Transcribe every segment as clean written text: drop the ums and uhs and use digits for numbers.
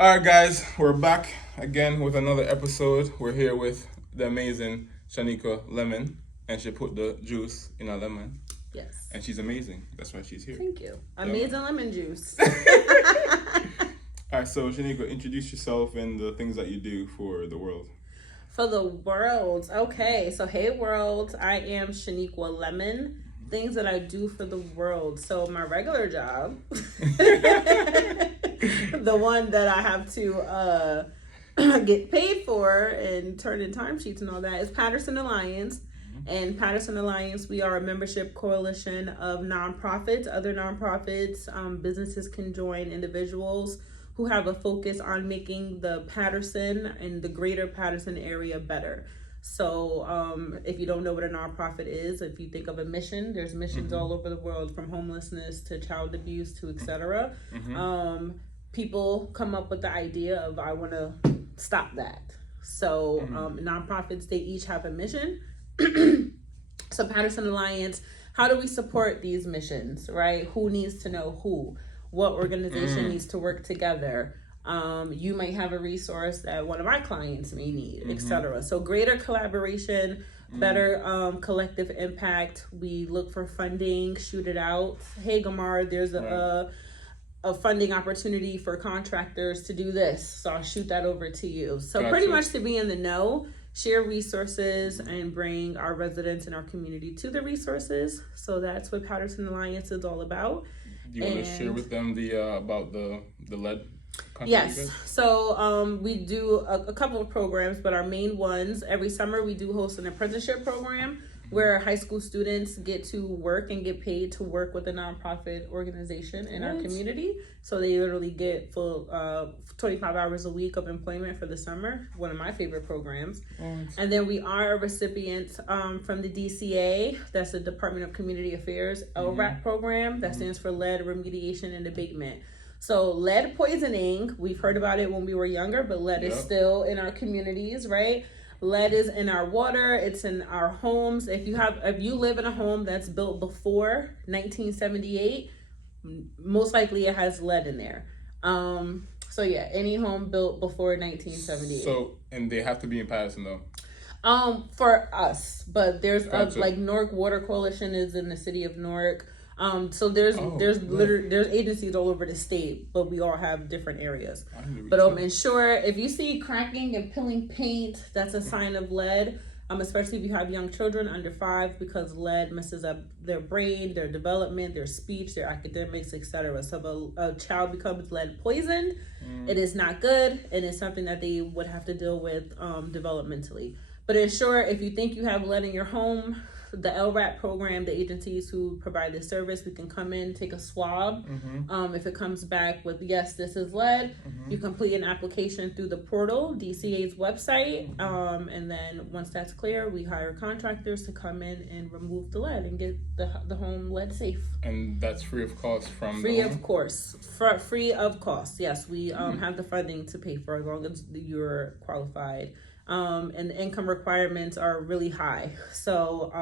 All right, guys, we're back again with another episode. We're here with the amazing Shanikwa Lemon, and she put the juice in a lemon. Yes. And she's amazing. That's why she's here. Thank you. Amazing lemon juice. All right, so Shanikwa, introduce yourself and the things that you do for the world. For the world. Okay. So, hey, world. I am Shanikwa Lemon. Things that I do for the world. So, my regular job, the one that I have to get paid for and turn in timesheets and all that, is Paterson Alliance. And Paterson Alliance, we are a membership coalition of nonprofits, other nonprofits. Businesses can join individuals who have a focus on making the Paterson and the greater Paterson area better. So if you don't know what a nonprofit is, if you think of a mission, there's missions all over the world, from homelessness to child abuse to etc. People come up with the idea of, I want to stop that. So nonprofits, they each have a mission. So Paterson Alliance, how do we support these missions, right? Who needs to know who? What organization needs to work together? You might have a resource that one of my clients may need, etc. So greater collaboration, better collective impact. We look for funding, shoot it out. Hey, Gamar, there's a funding opportunity for contractors to do this, so I'll shoot that over to you. So pretty much to be in the know, share resources, and bring our residents and our community to the resources. So that's what Paterson Alliance is all about. Do you want to share with them about the lead? Yes. So we do a couple of programs, but our main ones, every summer we do host an apprenticeship program where high school students get to work and get paid to work with a nonprofit organization in our community. So they literally get full 25 hours a week of employment for the summer. One of my favorite programs. And then we are a recipient from the DCA, that's the Department of Community Affairs, LRAP program, that stands for Lead Remediation and Abatement. So lead poisoning, we've heard about it when we were younger, but lead is still in our communities, right? Lead is in our water, it's in our homes. If you live in a home that's built before 1978, most likely it has lead in there. So yeah, any home built before 1978. So, and they have to be in Paterson though? For us, but there's like Newark Water Coalition is in the city of Newark. So there's agencies all over the state, but we all have different areas. But ensure if you see cracking and peeling paint, that's a sign of lead. Especially if you have young children under 5, because lead messes up their brain, their development, their speech, their academics, etc. So if a child becomes lead poisoned, it is not good, and it's something that they would have to deal with developmentally. But ensure if you think you have lead in your home, the LRAP program, the agencies who provide this service, we can come in, take a swab. If it comes back with, yes, this is lead, you complete an application through the portal, DCA's website. And then once that's clear, we hire contractors to come in and remove the lead and get the home lead safe. And that's free of cost from free of course. Free of cost. Yes, we have the funding to pay for as long as you're qualified. And the income requirements are really high. So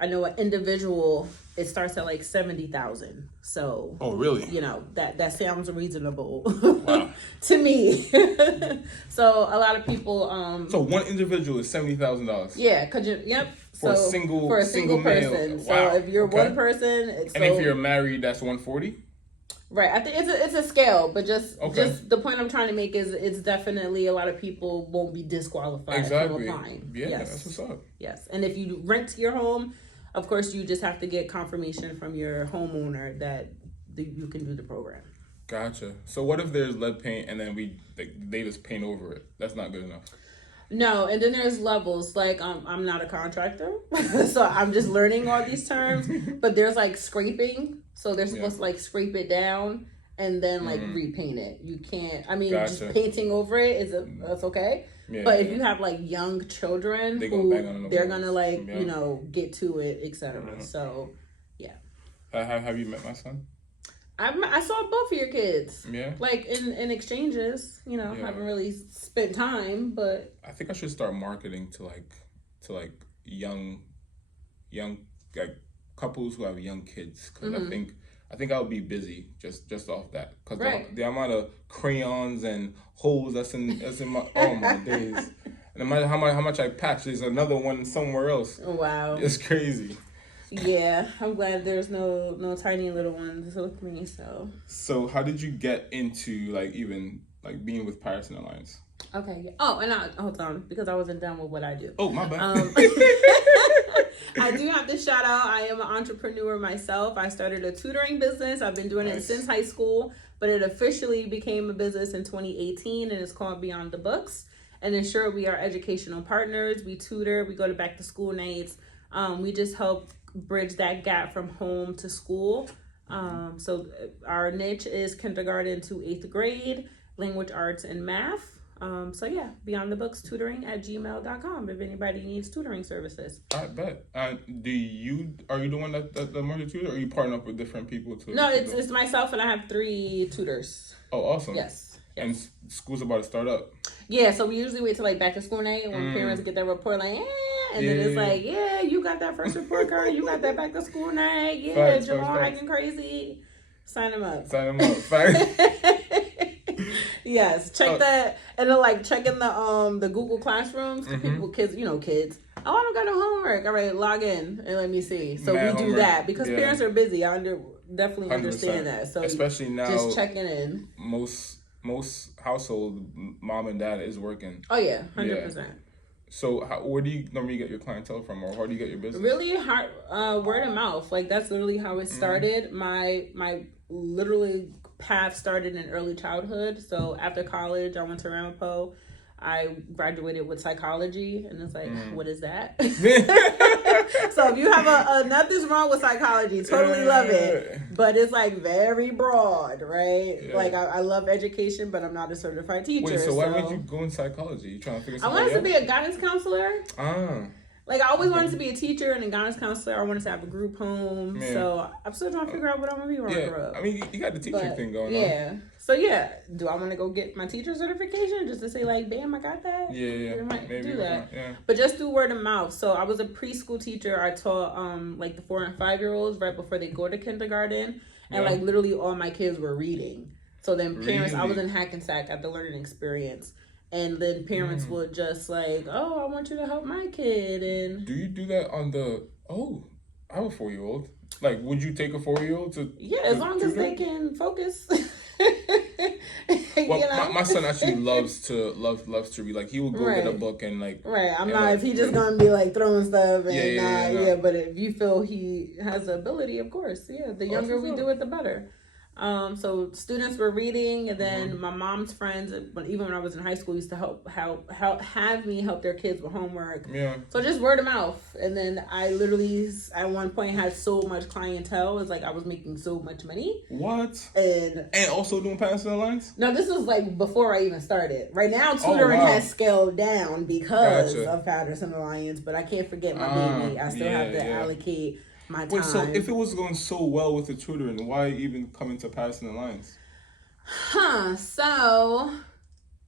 I know an individual, it starts at like 70,000. So really? You know, that sounds reasonable Wow. to me. So a lot of people so one individual is $70,000. Yeah, For a single person. Male. So if you're one person, and if you're married, that's 140. Right, I think it's a scale, but just the point I'm trying to make is it's definitely a lot of people won't be disqualified from applying. Yeah, yes. That's what's up. Yes, and if you rent your home, of course you just have to get confirmation from your homeowner that you can do the program. Gotcha. So what if there's lead paint and then they just paint over it? That's not good enough. No, and then there's levels. Like I'm not a contractor, so I'm just learning all these terms. But there's like scraping. So they're supposed to like scrape it down and then like repaint it. You can't. I mean, just painting over it that's okay. Yeah, but if you have like young children, they're gonna like get to it, etc. So yeah. Have you met my son? I saw both of your kids. Yeah. Like in exchanges, haven't really spent time, but I think I should start marketing to young like couples who have young kids, because I think I think I would be busy just off that, because Right. the amount of crayons and holes that's in my, oh my days, and no matter how much I patch, there's another one somewhere else. Wow. It's crazy. Yeah, I'm glad there's no tiny little ones with me. So how did you get into like even like being with Paterson Alliance? Okay. Yeah. Oh, and hold on, because I wasn't done with what I do. Oh, my bad. I do have to shout out, I am an entrepreneur myself. I started a tutoring business. I've been doing it since high school, but it officially became a business in 2018, and it's called Beyond the Books. And then sure, we are educational partners. We tutor, we go to back to school nights. We just help bridge that gap from home to school. So our niche is kindergarten to 8th grade, language arts and math. So yeah, Beyond the Books tutoring at gmail.com if anybody needs tutoring services. I bet. Are you the one that learned to tutor, or you partner up with different people to? No, it's myself, and I have 3 tutors. Oh, awesome. Yes. And school's about to start up. Yeah, so we usually wait till like back to school night when parents get that report, like, and then it's like, yeah, you got that first report card, you got that back to school night, yeah, Jamal acting crazy, sign them up. Yes, check that, and then like checking the Google Classrooms, kids. Oh, I don't got no homework. All right, log in and let me see. So we do that because parents are busy. I definitely 100%. Understand that. So especially now, just checking in. Most household, mom and dad is working. Oh yeah, 100%. So where do you normally get your clientele from, or how do you get your business? Really hard, word of mouth. Like that's literally how it started. My literally path started in early childhood. So after college, I went to Ramapo. I graduated with psychology, and it's like, what is that? So if you have nothing's wrong with psychology, totally love it, but it's like very broad, right? Yeah. Like I love education, but I'm not a certified teacher. Wait, so why would you go in psychology? You trying to figure something out? I wanted to be a guidance counselor. Like, I always wanted to be a teacher and a guidance counselor. I wanted to have a group home. Man. So, I'm still trying to figure out what I'm going to be when I grow up. I mean, you got the teaching thing going on. Yeah. So, yeah. Do I want to go get my teacher certification just to say, like, bam, I got that? Yeah. I might maybe do that. Yeah. But just through word of mouth. So, I was a preschool teacher. I taught, like, the 4 and 5-year-olds right before they go to kindergarten. And, like, literally all my kids were reading. So, then parents, I was in Hackensack at the learning experience. And then parents would just like, oh, I want you to help my kid. And do you do that on the? Oh, I have a 4-year-old. Like, would you take a 4-year-old to? Yeah, as long as they can focus. Well, my son actually loves to read. Like, he will go get a book and like. Right, I'm not. If he just gonna be like throwing stuff and but if you feel he has the ability, of course, the younger we do it, the better. So students were reading, and then my mom's friends, even when I was in high school, used to have me help their kids with homework. Yeah. So just word of mouth, and then I literally at one point had so much clientele. It's like I was making so much money. What? And also doing Paterson Alliance? No, this was like before I even started. Right now, tutoring has scaled down because of Paterson Alliance, but I can't forget my baby. I still have to allocate my time. Wait, so if it was going so well with the tutoring, why even come into Paterson Alliance? So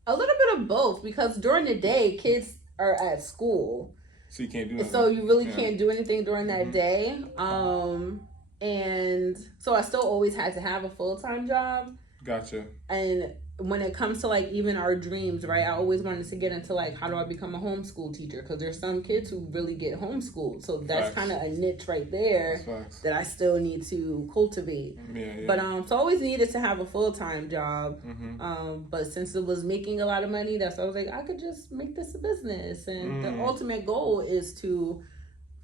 a little bit of both, because during the day kids are at school, so you can't do nothing. So you really can't do anything during that day. And so I still always had to have a full-time job. Gotcha. And when it comes to like even our dreams, right, I always wanted to get into like, how do I become a homeschool teacher? Because there's some kids who really get homeschooled, so that's kind of a niche right there that I still need to cultivate. But so I always needed to have a full-time job. But since it was making a lot of money, that's why I was like, I could just make this a business. And the ultimate goal is to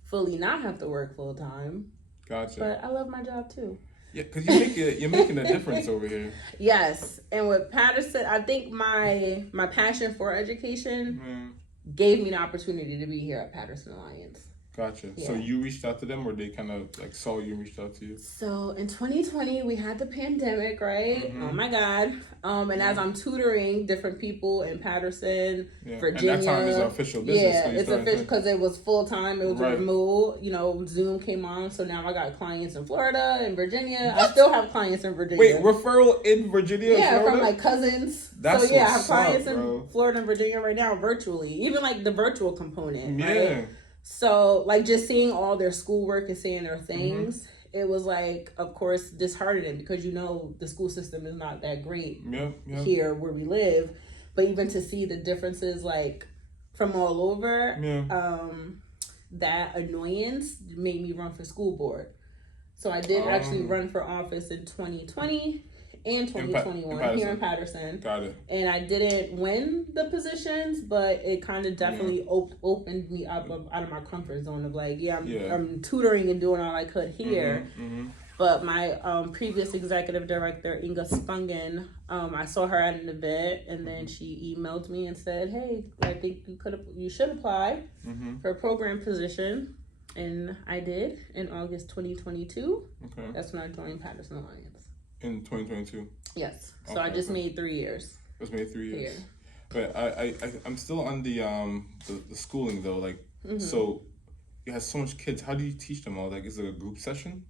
fully not have to work full-time. Gotcha. But I love my job too. Yeah, because you're making a difference over here. Yes, and with Paterson, I think my passion for education gave me the opportunity to be here at Paterson Alliance. Gotcha. Yeah. So you reached out to them, or they kind of like saw you and reached out to you? So in 2020, we had the pandemic, right? Oh my God. And as I'm tutoring different people in Paterson, Virginia. And that time is an official business. Yeah, it's official because it was full time. It was remote. Zoom came on. So now I got clients in Florida and Virginia. What? I still have clients in Virginia. Wait, referral in Virginia? Yeah, Florida? From my cousins. That's I have clients in Florida and Virginia right now virtually. Even like the virtual component. Yeah. Right? So, like, just seeing all their schoolwork and seeing their things, it was like, of course, disheartening because the school system is not that great here where we live. But even to see the differences like from all over, that annoyance made me run for school board. So I did actually run for office in 2020 and 2021 here in Paterson. Got it. And I didn't win the positions, but it kind of definitely opened me up out of my comfort zone of like, I'm tutoring and doing all I could here. But my previous executive director, Inga Spungen, I saw her at an event, and then she emailed me and said, "Hey, I think you should apply for a program position." And I did in August 2022. Okay. That's when I joined Paterson Alliance. In 2022? Yes. So I just made 3 years. Just made 3 years. Yeah. But I'm still on the schooling though. Like, so you have so much kids. How do you teach them all? Like, is it a group session?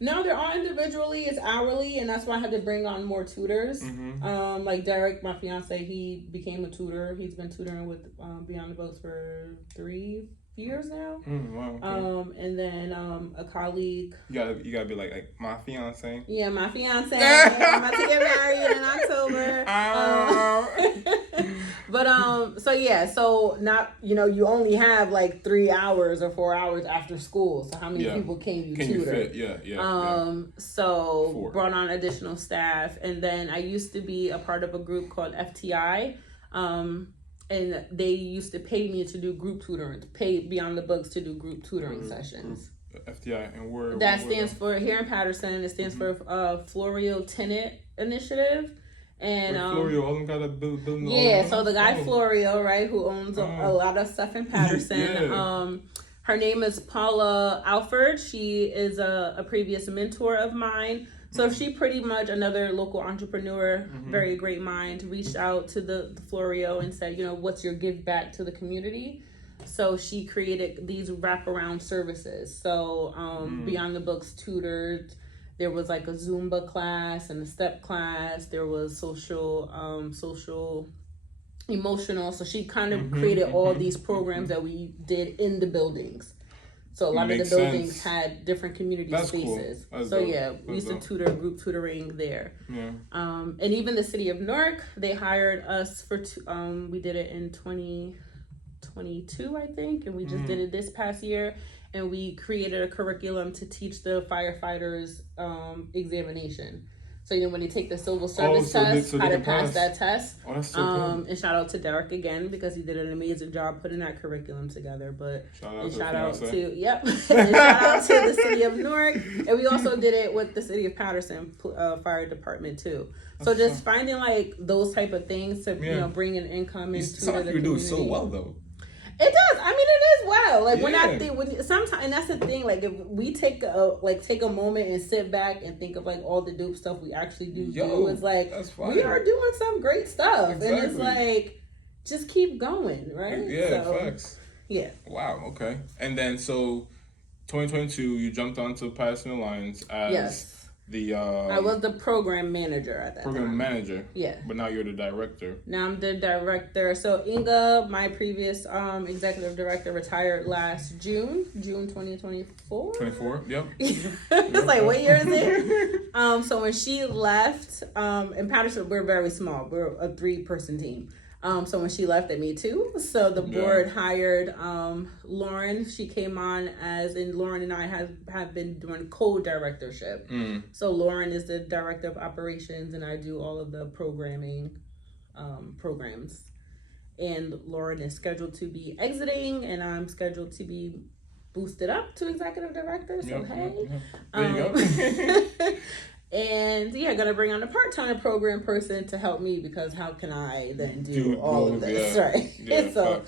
No, they're all individually. It's hourly, and that's why I had to bring on more tutors. Like Derek, my fiance, he became a tutor. He's been tutoring with Beyond the Books for 3 years now. Wow, okay. And then a colleague. You gotta be like my fiance. Yeah, my fiance. I'm about to get married in October. So not you only have like 3 hours or 4 hours after school. So how many people can you tutor? You fit? So 4. Brought on additional staff, and then I used to be a part of a group called FTI. And they used to pay me to do group tutoring, pay Beyond the Books to do group tutoring sessions. FTI, and where? That stands for, here in Paterson, it stands for Florio Tenant Initiative. And Florio, all them got a building. Yeah, so the guy Florio, right, who owns a lot of stuff in Paterson. Her name is Paula Alford. She is a previous mentor of mine. So she pretty much, another local entrepreneur, very great mind, reached out to the Florio and said, what's your give back to the community? So she created these wraparound services. So Beyond the Books tutored. There was like a Zumba class and a step class. There was social, emotional. So she kind of created all these programs that we did in the buildings. So a lot of the buildings had different community spaces. Cool. So we used to tutor, group tutoring there. Yeah. And even the city of Newark, they hired us for, we did it in 2022, I think. And we just did it this past year. And we created a curriculum to teach the firefighters examination. So when they take the civil service test, how to pass that test. Oh, that's so good. And shout out to Derek again because he did an amazing job putting that curriculum together. But shout out to the city of Newark, and we also did it with the city of Paterson fire department too. So just finding like those type of things to bring in income into the community. You do so well though. It does. I mean, it is well. Like when I think, sometimes, and that's the thing. Like if we take a moment and sit back and think of like all the dope stuff we actually do, it's like we are doing some great stuff, and it's like just keep going, right? Yeah, facts. Yeah. Wow. Okay. And then 2022, you jumped onto Paterson Alliance as I was the program manager at that time. Program manager? Yeah. But now you're the director. Now I'm the director. So Inga, my previous executive director, retired last June 2024. 24, yep. It's like, what year is it? So when she left, in Paterson, we're very small. We're a 3-person team. So when she left, at me too. So the board hired Lauren. She came on and Lauren and I have been doing co-directorship. So Lauren is the director of operations, and I do all of the programming programs. And Lauren is scheduled to be exiting, and I'm scheduled to be boosted up to executive director. So There you go. And gonna bring on a part-time program person to help me because how can I then do all of this, right? So,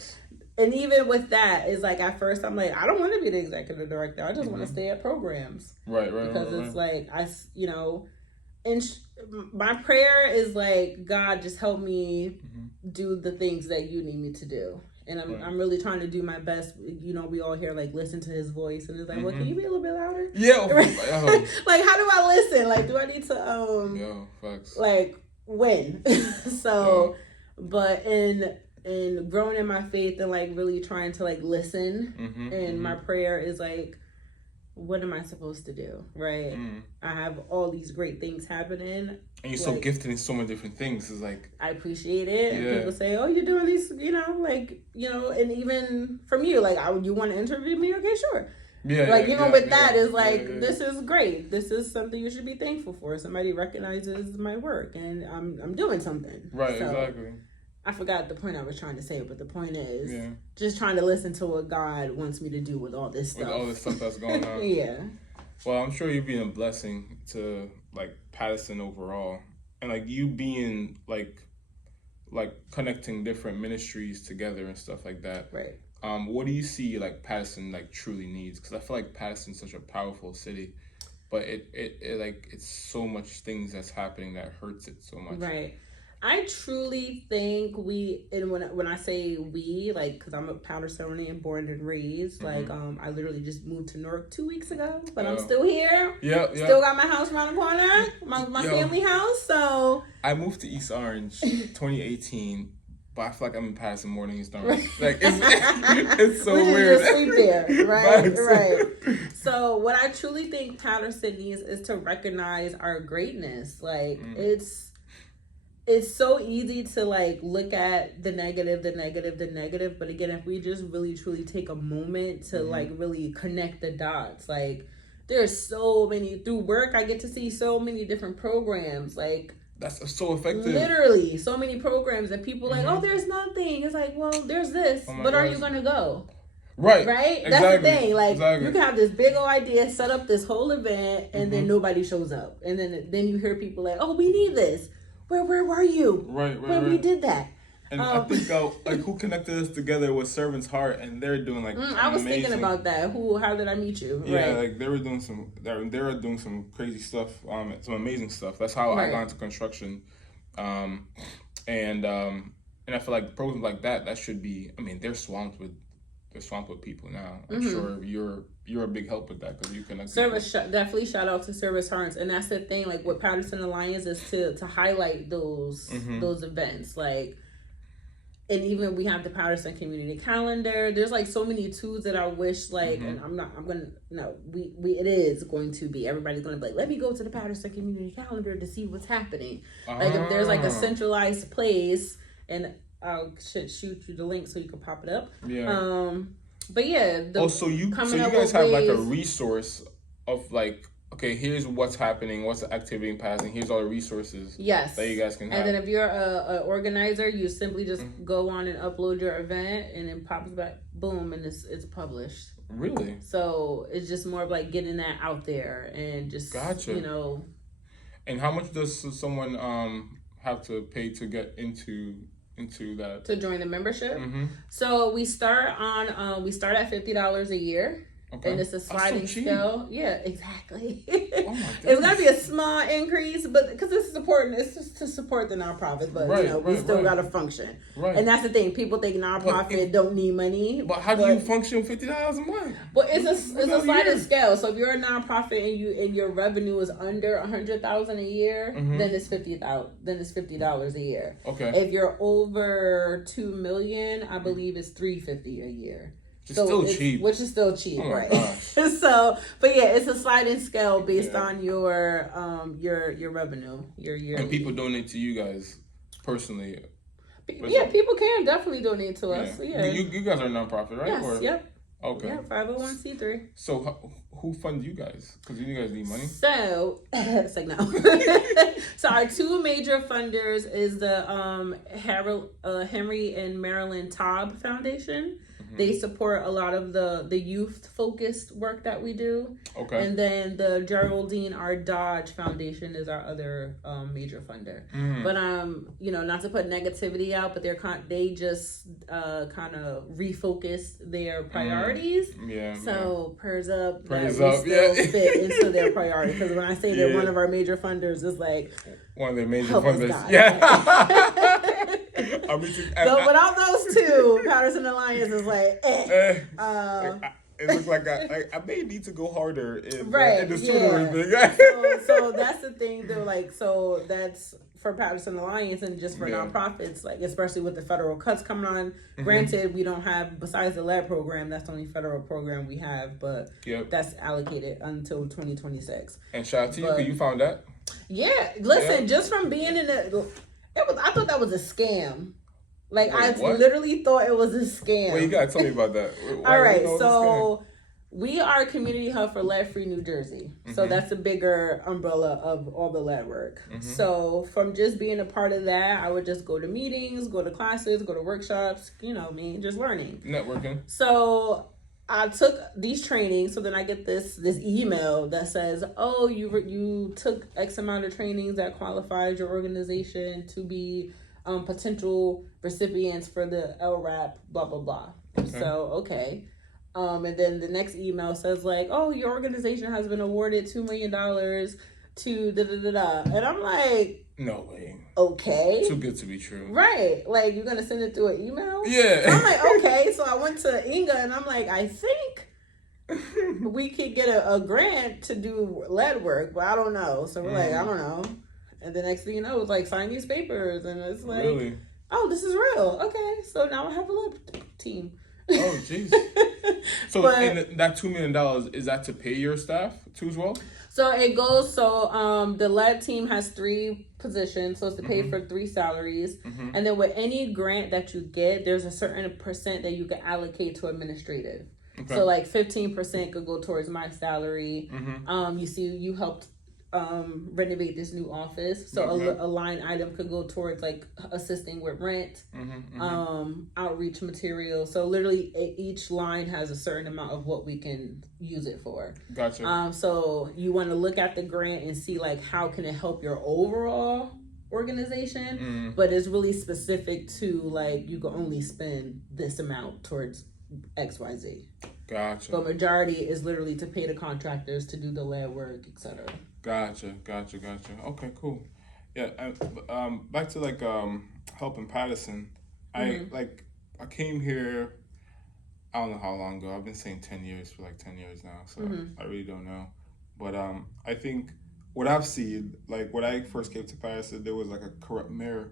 and even with that, it's like at first I'm like, I don't want to be the executive director. I just want to stay at programs, right? Because it's like and my prayer is like, God, just help me do the things that you need me to do. And I'm really trying to do my best. We all hear like listen to his voice, and it's like, well, can you be a little bit louder? Yeah. Like, how do I listen? Like, do I need to facts. Like when? But in growing in my faith and like really trying to like listen, and my prayer is like what am I supposed to do? Right. I have all these great things happening. And you're so gifted in so many different things. It's like, I appreciate it. And people say, oh, you're doing these, and even from you, like, you want to interview me? Okay, sure. Yeah. Like, that is like, this is great. This is something you should be thankful for. Somebody recognizes my work and I'm doing something. Right, so, exactly. I forgot the point I was trying to say, but the point is just trying to listen to what God wants me to do with all this stuff. With all this stuff that's going on. Yeah. Well, I'm sure you've been a blessing to, like, Paterson overall. And, like, you being, like connecting different ministries together and stuff like that. Right. What do you see, like, Paterson, like, truly needs? Because I feel like Paterson's such a powerful city. But it's so much things that's happening that hurts it so much. Right. I truly think when I say we, like, because I'm a Patersonian, born and raised, like, I literally just moved to Newark 2 weeks ago, but I'm still here. Yeah. Still got my house around the corner, my family house, so. I moved to East Orange 2018, but I feel like I'm in Paterson more than East Orange. Like, it's so weird. Just sleep there, right. So what I truly think Paterson needs is to recognize our greatness. Like, it's so easy to, like, look at the negative. But again, if we just really truly take a moment to like really connect the dots, like, there's so many, through work, I get to see so many different programs. Like, that's so effective. Literally, so many programs that people like, oh, there's nothing. It's like, well, there's this, but are you going to go? Right? Exactly. That's the thing. Like, you can have this big old idea, set up this whole event, and then nobody shows up. And then you hear people like, oh, we need this. Where were you? Right. We did that. And I think like who connected us together was Servant's Heart, and they're doing like I was thinking about that. How did I meet you? Yeah, like they were doing some crazy stuff, some amazing stuff. That's how I got into construction, and I feel like programs like that should be. I mean, they're swamped with people now. I'm sure you're a big help with that because you connect. Definitely shout out to Service Hearts, and that's the thing. Like with Paterson Alliance is to highlight those events, like. And even we have the Paterson Community Calendar. There's like so many tools that I wish like, and it is going to be, everybody's going to be like, let me go to the Paterson Community Calendar to see what's happening. Like if there's like a centralized place, and I'll shoot you the link so you can pop it up. Yeah. But yeah. So you guys have like a resource of like, okay, here's what's happening, what's the activity in Paterson, here's all the resources that you guys can have. And then if you're a organizer, you simply just go on and upload your event, and it pops back, boom, and it's published. Really? So it's just more of like getting that out there and just, And how much does someone have to pay to get into that? To join the membership? So we start at $50 a year. Okay. And it's a sliding scale. Yeah, exactly. Oh my it's gonna be a small increase, but because it's just to support the nonprofits, but we still gotta function. Right. And that's the thing. People think nonprofit don't need money. But how do you function $50 a month? Well, it's a sliding scale. So if you're a nonprofit and your revenue is under $100,000 a year, then it's $50,000. Then it's $50 a year. Okay. If you're over $2 million, I believe it's $350 a year. Which is still cheap, oh right? So, but yeah, it's a sliding scale based on your revenue, your year. And people donate to you guys personally. Yeah, people can definitely donate to us. Yeah, you guys are a nonprofit, right? Yes. Yep. Okay. Yeah, 501c3. So who funds you guys? Because you guys need money. So it's like no. So our two major funders is the Henry and Marilyn Taub Foundation. They support a lot of the youth focused work that we do. Okay. And then the Geraldine R. Dodge Foundation is our other major funder. But not to put negativity out, but they just kind of refocused their priorities. Yeah. So prayers up. Prayers that up. We still fit into their priority. Because when I say they're one of our major funders, it's like one of their major funders. Yeah. But without those two, Paterson Alliance is like, it looks like I may need to go harder in the tutoring thing. So that's the thing. They're like, so that's for Paterson Alliance and just for Yeah. nonprofits, like especially with the federal cuts coming on. Granted, we don't have, besides the lead program, that's the only federal program we have, but Yep. that's allocated until 2026. And shout out to you, But- 'cause you found that. Yeah, listen, Yeah. just from being in I thought that was a scam. Like, Wait, I what? literally thought it was a scam. Wait, you gotta tell me about that. All right, so we are a community hub for lead-free New Jersey. So that's a bigger umbrella of all the lead work. So from just being a part of that, I would just go to meetings, go to classes, go to workshops, just learning. Networking. So I took these trainings. So then I get this email that says, oh, you took X amount of trainings that qualifies your organization to be potential recipients for the LRAP, blah, blah, blah. Okay. So, okay. And then the next email says like, oh, your organization has been awarded $2 million to da-da-da-da. And I'm like, No way. okay. Too good to be true. Right. Like, you're going to send it through an email? Yeah. So I'm like, okay. So I went to Inga and I'm like, I think we could get a grant to do lead work, but I don't know. So we're like, I don't know. And the next thing you know, it's like, sign these papers. And it's like, Really? oh, this is real. Okay. So now I have a lead team. Oh, jeez. So But- and that $2 million, is that to pay your staff too as well? So it goes, the lead team has 3 positions, so it's to pay for 3 salaries. And then with any grant that you get, there's a certain percent that you can allocate to administrative. Okay. So like 15% could go towards my salary. You helped renovate this new office. So a line item could go towards like assisting with rent, outreach materials. So literally each line has a certain amount of what we can use it for. Gotcha. So you want to look at the grant and see like how can it help your overall organization, but it's really specific to like you can only spend this amount towards XYZ. Gotcha. But majority is literally to pay the contractors to do the lead work, etc. Gotcha. Okay, cool. Yeah, back to like helping Paterson. I came here, I don't know how long ago. I've been saying 10 years for like 10 years now, so I really don't know. But I think what I've seen, like when I first came to Paterson, there was like a corrupt mayor.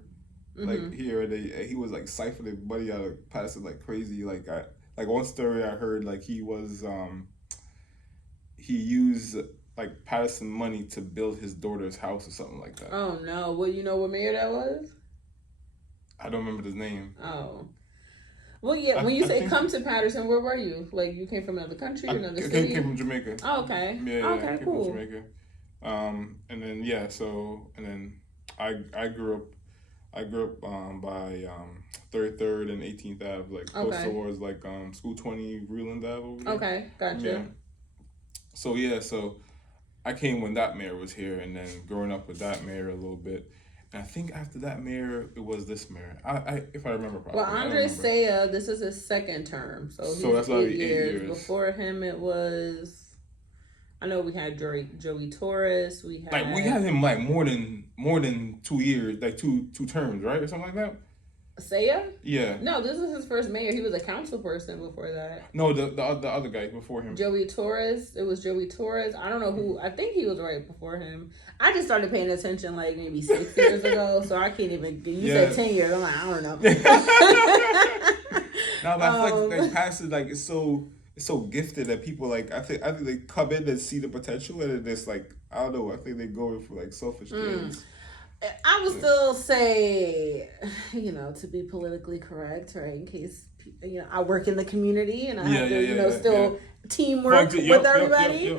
Like here, he was like siphoning money out of Paterson like crazy. Like one story I heard, like he used like Paterson money to build his daughter's house or something like that. Oh no! Well, you know what mayor that was? I don't remember his name. Oh. Well, yeah. When you say come to Paterson, where were you? Like you came from another country, another I came came from Jamaica. Oh, okay. Yeah, okay, I came cool. from Jamaica. And then I grew up by 33rd and 18th Ave, like close towards like School 20 Reeland Ave over there. Okay, gotcha. Yeah. So I came when that mayor was here, and then growing up with that mayor a little bit. And I think after that mayor, it was this mayor. I if I remember properly. Well, Andre Saya, this is his second term, so he's that's 8 years. Before him, it was. I know we had Joey Torres. We had him like more than 2 years, like two terms, right, or something like that. Saya? Yeah. No, this is his first mayor. He was a council person before that. No, the other guy before him. Joey Torres. It was Joey Torres. I don't know who. I think he was right before him. I just started paying attention like maybe 6 years ago, so I can't even. You said 10 years. I'm like, I don't know. No, but I feel like Paterson, like it's so gifted that people like. I think they come in and see the potential, and it just like I don't know. I think they go in for like selfish gains. I would still say, to be politically correct, right? In case, I work in the community and I have to, teamwork with everybody.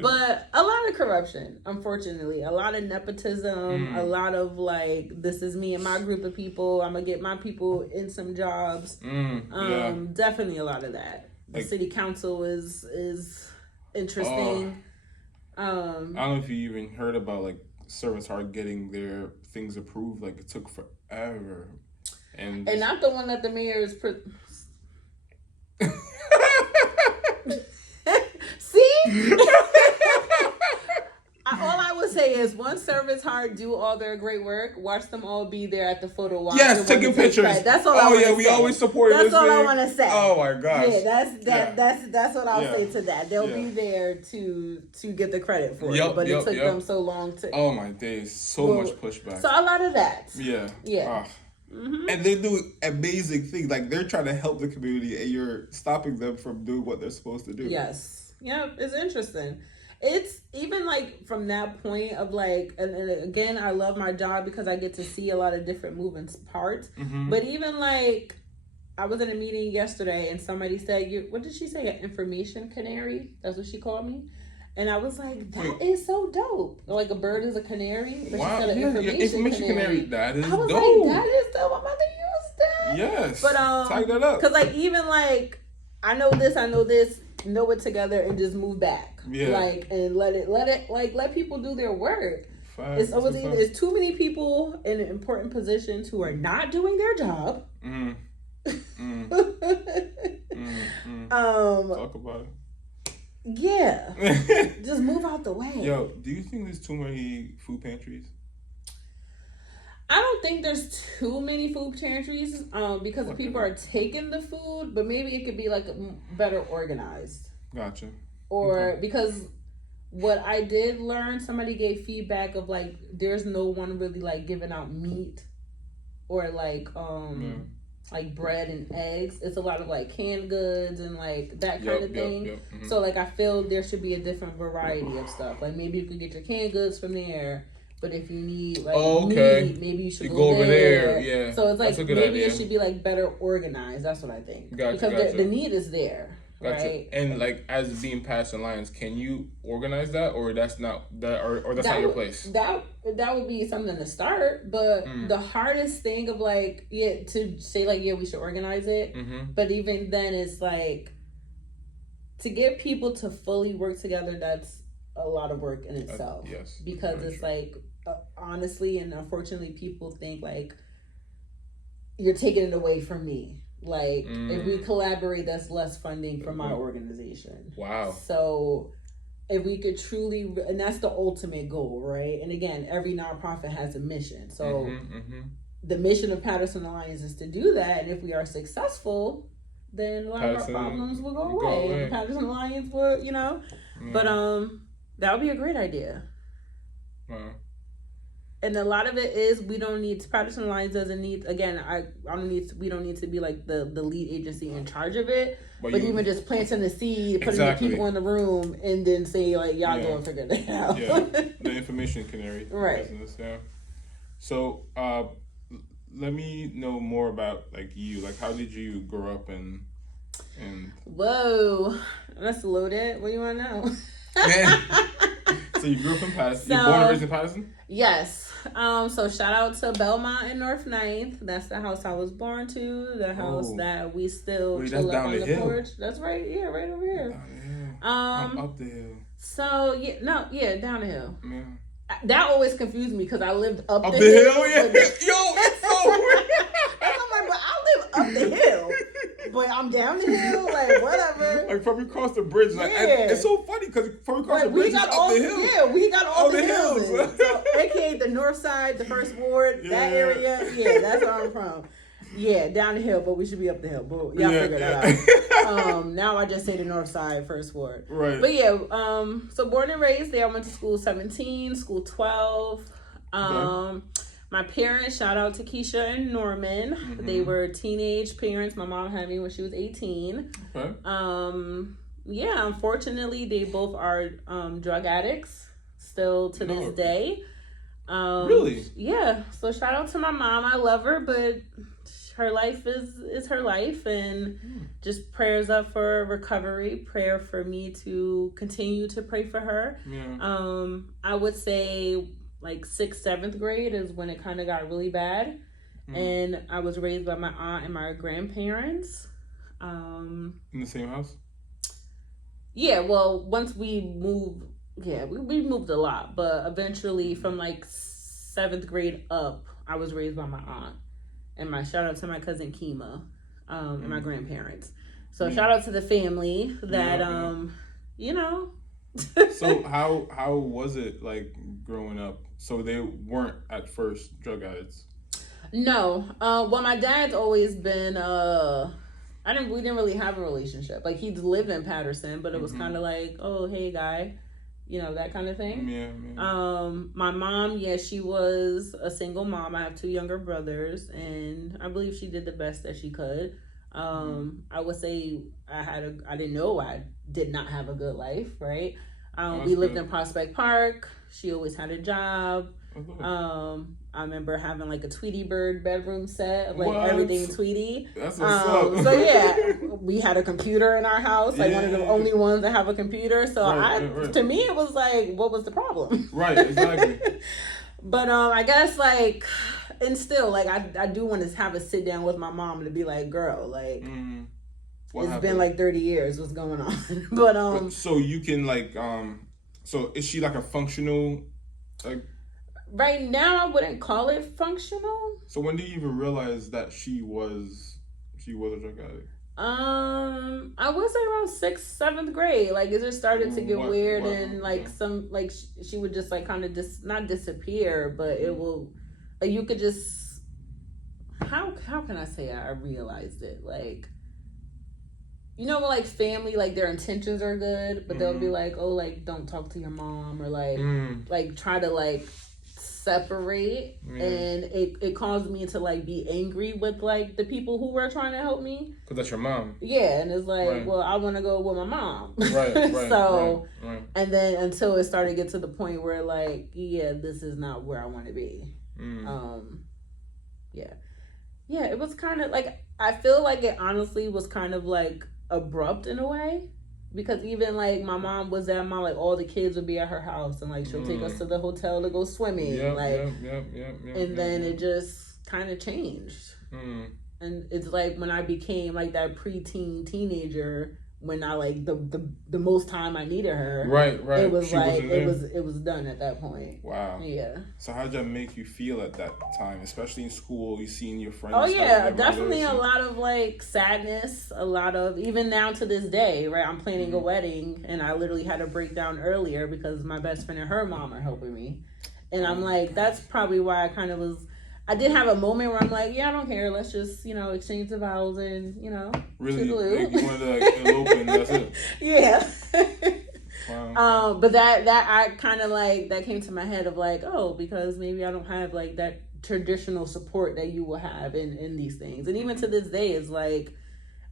But a lot of corruption, unfortunately. A lot of nepotism, a lot of like, this is me and my group of people. I'm going to get my people in some jobs. Definitely a lot of that. The city council is interesting. I don't know if you even heard about like servants are getting their things approved. Like it took forever, and not the one that the mayor is. See, All I would say is once Service Hard do all their great work, watch them all be there at the photo walk. Yes, taking pictures. That's all I want to say. Oh, yeah, we always support this. That's all I want to say. Oh, my gosh. Yeah, that's what I'll say to that. They'll be there to get the credit for it. But it took them so long to... Oh, my days. So much pushback. So a lot of that. Yeah. Yeah. And they do amazing things. Like, they're trying to help the community, and you're stopping them from doing what they're supposed to do. Yes. Yeah, it's interesting. It's even like from that point of like, and again, I love my job because I get to see a lot of different moving parts. But even like, I was in a meeting yesterday and somebody said, what did she say? An information canary? That's what she called me. And I was like, that is so dope. Like a bird is a canary. But Wow, she said an information canary. That is dope. I was like, that is dope. I'm about to use that. Yes. But tag that up. Because like even like, I know this, know it together and just move back. Yeah. Like, and let people do their work. It's too many people in important positions who are not doing their job. Talk about it. Yeah. Just move out the way. Yo, do you think there's too many food pantries? I don't think there's too many food pantries because people are taking the food, but maybe it could be like better organized. Gotcha. Or because what I did learn, somebody gave feedback of like there's no one really like giving out meat or like like bread and eggs. It's a lot of like canned goods and like that kind of thing. So like I feel there should be a different variety of stuff. Like maybe you could get your canned goods from there. But if you need like meat, maybe you should go over there. Yeah. So it's like maybe it should be like better organized. That's what I think. Because the need is there. Gotcha. Right? And like as being Paterson Alliance, can you organize that, or that's not that, or that's not your place? That would be something to start. But the hardest thing of like to say like we should organize it. But even then, it's like to get people to fully work together. That's a lot of work in itself. Yes. Because it's like honestly and unfortunately, people think like you're taking it away from me. Like, if we collaborate, that's less funding for my organization. Wow. So, if we could truly, and that's the ultimate goal, right? And again, every nonprofit has a mission. So, the mission of Paterson Alliance is to do that. And if we are successful, then a lot of our problems will go away. And Paterson Alliance will, But, that would be a great idea. Wow. And a lot of it is Paterson Alliance doesn't need, again, we don't need to be like the lead agency in charge of it, but even just planting the seed, putting the people in the room, and then say like, y'all go and figure that out. Yeah, the information canary business, yeah. So, let me know more about like you, like how did you grow up and Whoa, that's loaded. What do you want to know? So you grew up in Paterson. You're born and raised in Paterson? Yes. So shout out to Belmont and North 9th. That's the house I was born to. The house that we still chill up on the porch. That's right. Yeah, right over here. I'm up the hill. So down the hill. Yeah. That always confused me because I lived up the hill. Yeah. Yo, it's so weird. I'm like, but I live up the hill. But I'm down the hill, like whatever. Like from across the bridge, like it's so funny because from across the bridge, up the hill. Yeah, we got all the hills. So, AKA the north side, the first ward, that area. Yeah, that's where I'm from. Yeah, down the hill, but we should be up the hill. But y'all figure that out. Now I just say the north side, first ward. Right. But yeah, so born and raised there. I went to school 17, school 12. My parents, shout out to Keisha and Norman. They were teenage parents. My mom had me when she was 18. Okay. Unfortunately, they both are drug addicts still to this day. Really? Yeah. So shout out to my mom. I love her, but her life is her life, and just prayers up for recovery. Prayer for me to continue to pray for her. Yeah. I would say like 6th, 7th grade is when it kind of got really bad. And I was raised by my aunt and my grandparents. In the same house? Yeah, well, once we moved, we moved a lot. But eventually from like 7th grade up, I was raised by my aunt. And my shout out to my cousin Kima and my grandparents. So shout out to the family that, So how was it like growing up? So they weren't at first drug addicts. No. Well, my dad's always been. We didn't really have a relationship. Like he'd lived in Paterson, but it was kind of like, oh, hey, guy, that kind of thing. Yeah, My mom, yeah, she was a single mom. I have two younger brothers, and I believe she did the best that she could. I would say I didn't know I did not have a good life, right? We lived in Prospect Park. She always had a job. I remember having like a Tweety Bird bedroom set of like everything Tweety. That's what's up. So yeah, we had a computer in our house, like one of the only ones that have a computer. So to me, it was like, what was the problem? Right, exactly. But I guess like, and still like I do want to have a sit down with my mom to be like, girl, like. It's been like 30 years. What's going on? But so you can like so is she like a functional like? Right now, I wouldn't call it functional. So when did you even realize that she was a drug addict? I would say around 6th, 7th grade. Like it just started to get weird, and like some like she would just like kind of not disappear, but it will like you could just how can I say I realized it like. Like family, like their intentions are good, but they'll be like, oh, like don't talk to your mom, or like try to like separate, and it caused me to like be angry with like the people who were trying to help me. Because that's your mom. Yeah, and it's like, well, I want to go with my mom. Right. So, and then until it started to get to the point where like, yeah, this is not where I want to be. Yeah, it was kind of like I feel like it honestly was kind of like abrupt in a way, because even like my mom was at my like all the kids would be at her house, and like she'll take us to the hotel to go swimming, and then it just kind of changed. And it's like when I became like that preteen teenager, when I like the most time I needed her, right, it was like it was done at that point. Wow. Yeah. So how did that make you feel at that time, especially in school? You seeing your friends? Oh yeah, definitely a lot of like sadness, a lot of, even now to this day, right? I'm planning a wedding, and I literally had a breakdown earlier because my best friend and her mom are helping me, and I'm like, that's probably why I did have a moment where I'm like, yeah, I don't care. Let's just, exchange the vows and, really, you wanted to like, elope and that's it. Yeah. Wow. But that I kind of like, that came to my head of like, oh, because maybe I don't have like that traditional support that you will have in these things. And even to this day, it's like,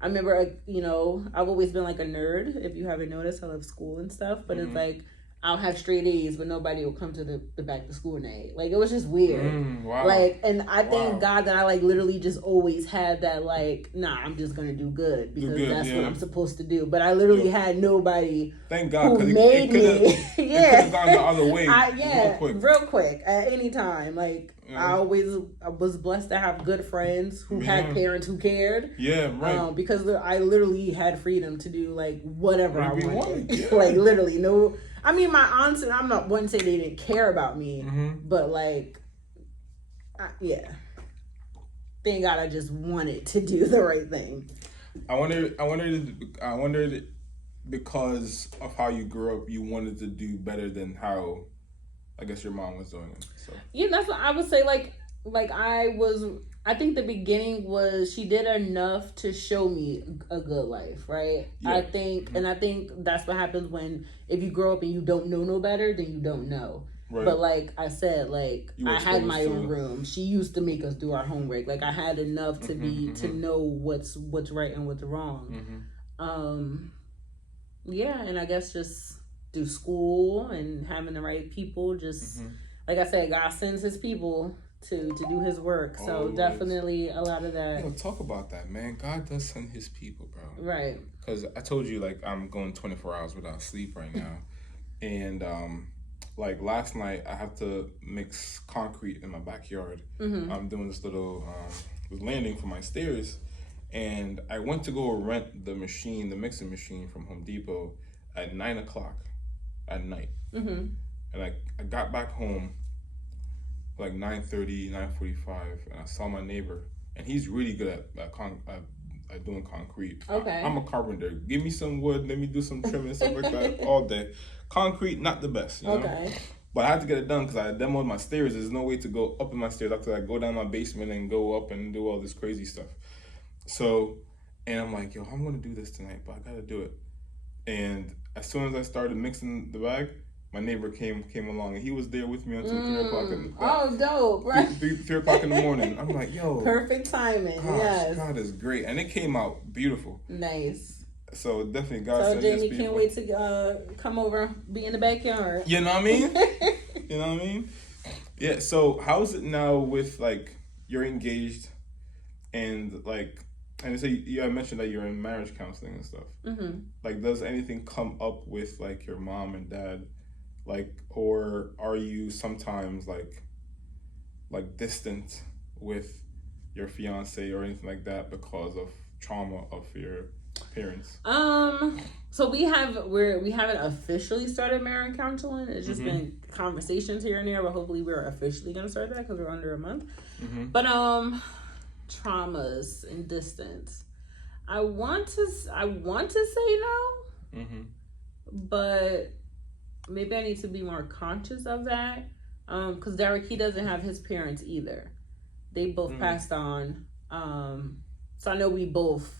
I remember, I've always been like a nerd. If you haven't noticed, I love school and stuff. But it's like, I'll have straight A's, but nobody will come to the back to school night. Like, it was just weird. Wow. Like, and I thank God that I like literally just always had that like, nah, I'm just gonna do good because that's what I'm supposed to do. But I literally had nobody. Thank God, who made me. It could have gone the other way. Real quick at any time. Like, I was blessed to have good friends who had parents who cared. Yeah, right. Because I literally had freedom to do like whatever I wanted. Yeah. Like literally no. I mean, my aunts, and I'm not one to say they didn't care about me, but like, yeah. Thank God I just wanted to do the right thing. I wondered because of how you grew up, you wanted to do better than how, I guess, your mom was doing it. So yeah, that's what I would say. Like I think the beginning was she did enough to show me a good life, right? Yeah. I think that's what happens if you grow up and you don't know no better, then you don't know. Right. But like I said, like I had my own room. She used to make us do our homework. Like I had enough to to know what's right and what's wrong. Yeah, and I guess just do school and having the right people. Just like I said, God sends His people to do His work. So always. Definitely a lot of that. Talk about that, man. God does send His people, bro. Right. Because I told you, like, I'm going 24 hours without sleep right now. And, like, last night, I have to mix concrete in my backyard. I'm doing this little landing for my stairs. And I went to go rent the mixing machine from Home Depot at 9 o'clock at night. And I got back home like 9:30, 9:45, and I saw my neighbor, and he's really good at doing concrete. Okay. I'm a carpenter. Give me some wood. Let me do some trimming and stuff like that all day. Concrete, not the best, you know? Okay. But I had to get it done because I demoed my stairs. There's no way to go up in my stairs after I go down my basement and go up and do all this crazy stuff. So, and I'm like, yo, I'm going to do this tonight, but I got to do it. And as soon as I started mixing the bag, my neighbor came along, and he was there with me until 3 o'clock in the Oh, dope, right? 3 o'clock in the morning. I'm like, yo. Perfect timing, yes. God is great. And it came out beautiful. Nice. So definitely God sent Jamie can't wait to come over, be in the backyard. You know what I mean? You know what I mean? Yeah, so how is it now with, like, you're engaged and, like, and so I mentioned that you're in marriage counseling and stuff. Mm-hmm. Like, does anything come up with, like, your mom and dad? Like, or are you sometimes, like distant with your fiance or anything like that because of trauma of your parents? So we haven't officially started marriage counseling. It's just been conversations here and there, but hopefully we're officially gonna start that because we're under a month. But traumas and distance. I want to say no, but maybe I need to be more conscious of that. Because Derek, he doesn't have his parents either. They both passed on. So I know we both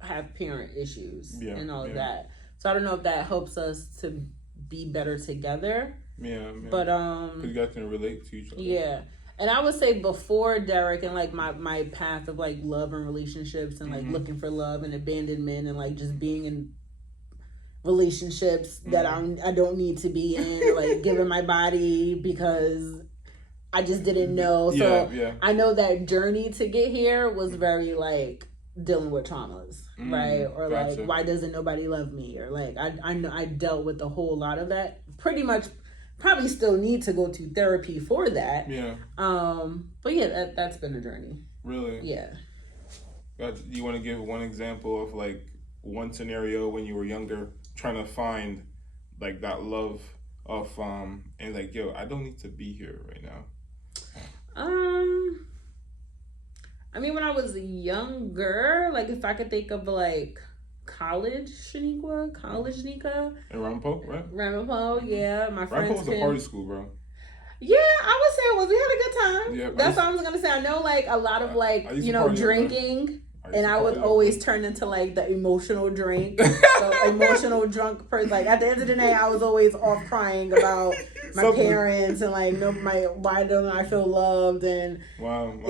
have parent issues and all of that. So I don't know if that helps us to be better together. Yeah. But because you guys can relate to each other. Yeah. And I would say before Derek and like my path of like love and relationships and like looking for love and abandonment and like just being in relationships that I don't need to be in, like giving my body because I just didn't know. So I know that journey to get here was very like dealing with traumas, right? Or like, why doesn't nobody love me? Or like I know I dealt with a whole lot of that. Pretty much. Probably still need to go to therapy for that. Yeah. But yeah, that's been a journey. Really? Yeah. Do you want to give one example of like one scenario when you were younger, trying to find like that love of and like, yo, I don't need to be here right now. I mean, when I was younger, like if I could think of like college Nika. In Ramapo, right? Ramapo, yeah. My friends. Ramapo was a party school, bro. Yeah, I would say it was. We had a good time. Yeah, that's what I was gonna say. I know, like a lot of like drinking, and I would always turn into like the emotional drink, so emotional drunk person. Like at the end of the day, I was always off crying about my parents and like why don't I feel loved and I'm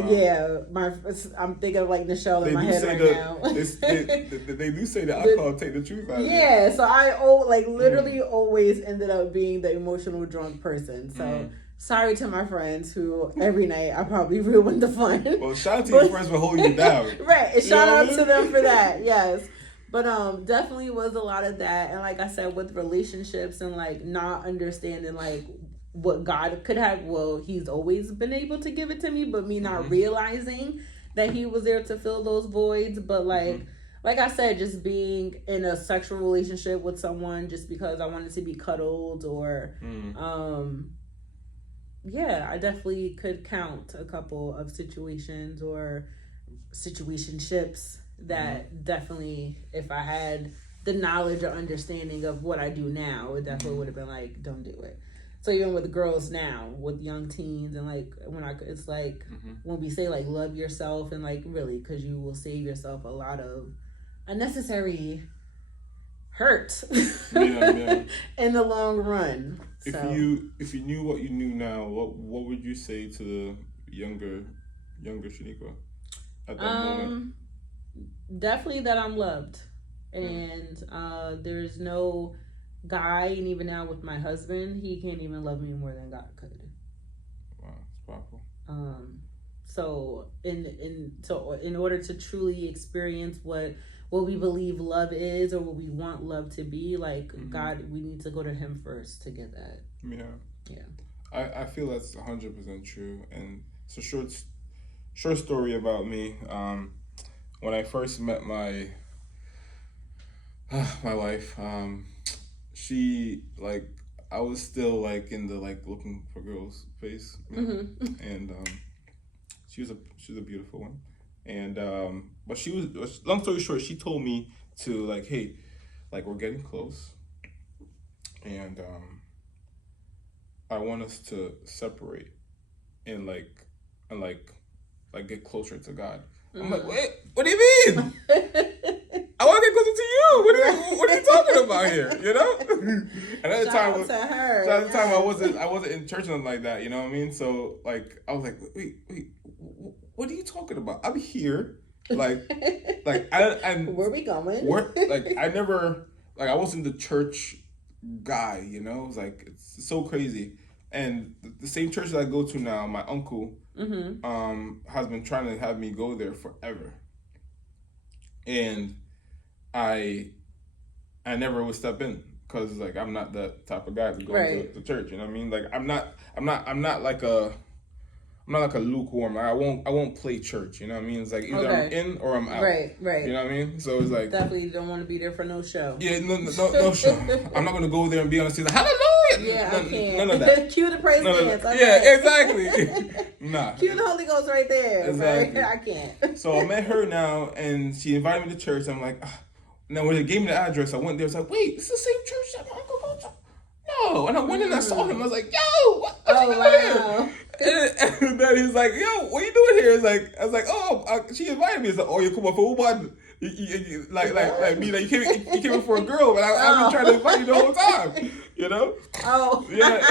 thinking of like Nichelle in my head right now. They do say that alcohol take the truth out of it. So I literally always ended up being the emotional drunk person. So sorry to my friends who every night I probably ruined the fun. Well, shout out to your friends for holding you down. Right, and shout out to them for that. Yes. But definitely was a lot of that. And like I said, with relationships and like not understanding like what God could have, well, he's always been able to give it to me, but me not realizing that he was there to fill those voids. But like I said, just being in a sexual relationship with someone just because I wanted to be cuddled or I definitely could count a couple of situations or situationships that definitely, if I had the knowledge or understanding of what I do now, it definitely would have been like, don't do it. So even with girls now, with young teens, and like it's like when we say like love yourself and like really, because you will save yourself a lot of unnecessary hurt in the long run. If you knew what you knew now, what would you say to the younger Shanikwa at that moment? Definitely that I'm loved, and there's no guy, and even now with my husband, he can't even love me more than God could. Wow, it's powerful. So in order to truly experience what we believe love is or what we want love to be, like God, we need to go to him first to get that. Yeah. I feel that's 100% true. And it's a short story about me. When I first met my wife, she like I was still like in the like looking for girls phase, and she's a beautiful one, And but she was, long story short, she told me to like, hey, like we're getting close, and I want us to separate and like get closer to God. I'm like, wait, what do you mean? I want to get closer to you. What are you talking about here? You know? And at the time, I wasn't in church or nothing like that. You know what I mean? So like, I was like, wait, what are you talking about? I'm here, like where we going? I wasn't the church guy. You know, it was like it's so crazy. And the same church that I go to now, my uncle has been trying to have me go there forever, and I never would step in because like I'm not that type of guy to go to church. You know what I mean? Like I'm not like a lukewarm. Like, I won't play church. You know what I mean? It's like either I'm in or I'm out. Right. You know what I mean? So it's like definitely don't want to be there for no show. Yeah, no show. I'm not gonna go there and be on the stage like hallelujah. Yeah, I can't. None of that. Cue the praise dance. Yeah, exactly. Nah. Cue the Holy Ghost right there. Exactly. Right? I can't. So I met her now, and she invited me to church. I'm like, now when they gave me the address, I went there. It's like, wait, it's the same church that my uncle goes to. No, and I went in and I saw him. I was like, yo, what you doing here? And then he's like, yo, what you doing here? I was like, oh, she invited me. It's like, oh, you come up for one. Like me, like you came in for a girl, but I've been trying to invite you the whole time, you know? Oh, yeah,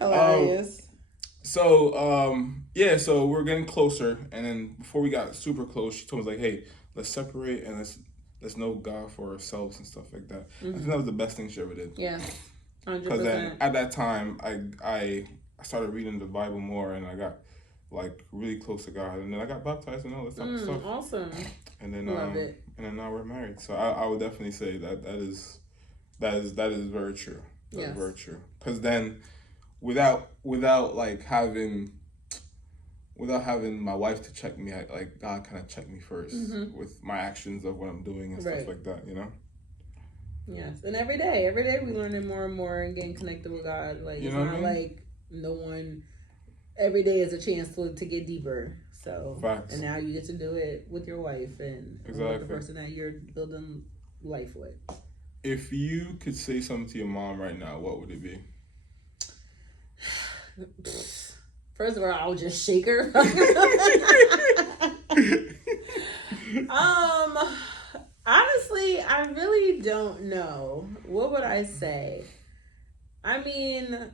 hilarious. So we're getting closer, and then before we got super close, she told us like, hey, let's separate and let's know God for ourselves and stuff like that. I think that was the best thing she ever did. Yeah, 100%. Because then at that time, I started reading the Bible more, and I got like really close to God, and then I got baptized and all that type of stuff. Awesome. And then love it. And then now we're married. So I would definitely say that is very true. That's very true. Because then without like having my wife to check me, like God kind of checked me first with my actions of what I'm doing and stuff like that, you know? Yes. And every day we learning more and more and getting connected with God. Like, it's not like no one, every day is a chance to get deeper. So, facts. And now you get to do it with your wife and with the person that you're building life with. If you could say something to your mom right now, what would it be? First of all, I would just shake her. Honestly, I really don't know. What would I say? I mean,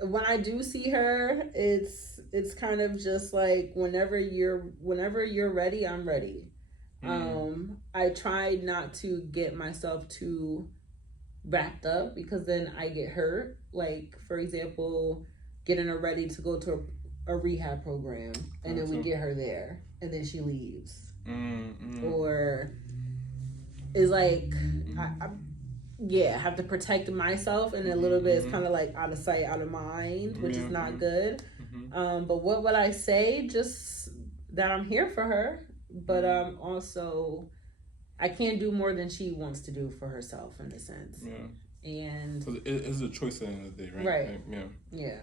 when I do see her, it's kind of just like whenever you're ready, I'm ready. I try not to get myself too wrapped up because then I get hurt. Like, for example, getting her ready to go to a rehab program, and then we get her there, and then she leaves. Or it's like I have to protect myself, and a little bit it's kind of like out of sight, out of mind, which is not good. But what would I say? Just that I'm here for her, but also I can't do more than she wants to do for herself in a sense. And so it's a choice at the end of the day, right? Right. Yeah.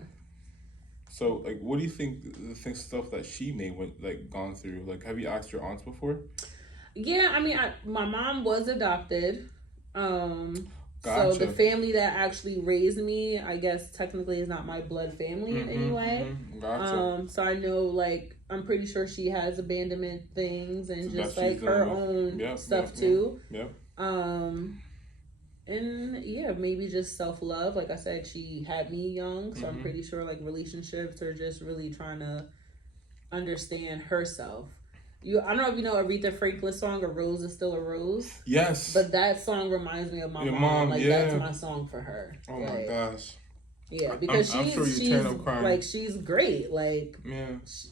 So, like, what do you think the stuff that she may gone through? Like, have you asked your aunts before? Yeah, I mean, my mom was adopted. Gotcha. So the family that actually raised me, I guess technically is not my blood family in any way. Gotcha. So I know, like, I'm pretty sure she has abandonment things and so just like her own stuff too. And yeah, maybe just self-love. Like I said, she had me young, so I'm pretty sure like relationships are just really trying to understand herself. I don't know if you know Aretha Franklin's song, "A Rose Is Still a Rose." Yes. But that song reminds me of my mom. Like that's my song for her. Oh my gosh. Yeah, because I'm sure she's like she's great. Like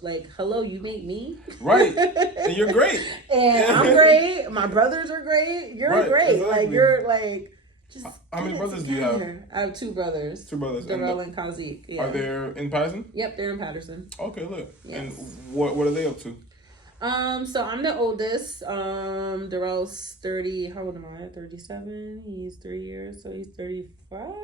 like hello, you make me right, and you're great, and I'm great. My brothers are great. You're great. Exactly. Like you're like. Just how many brothers do you have? I have two brothers. Darrell and Kazik. Yeah. Are they in Paterson? Yep, they're in Paterson. Okay, look. Yes. And what are they up to? So I'm the oldest. Darrell's 30. How old am I? 37. He's 3 years, so he's 35.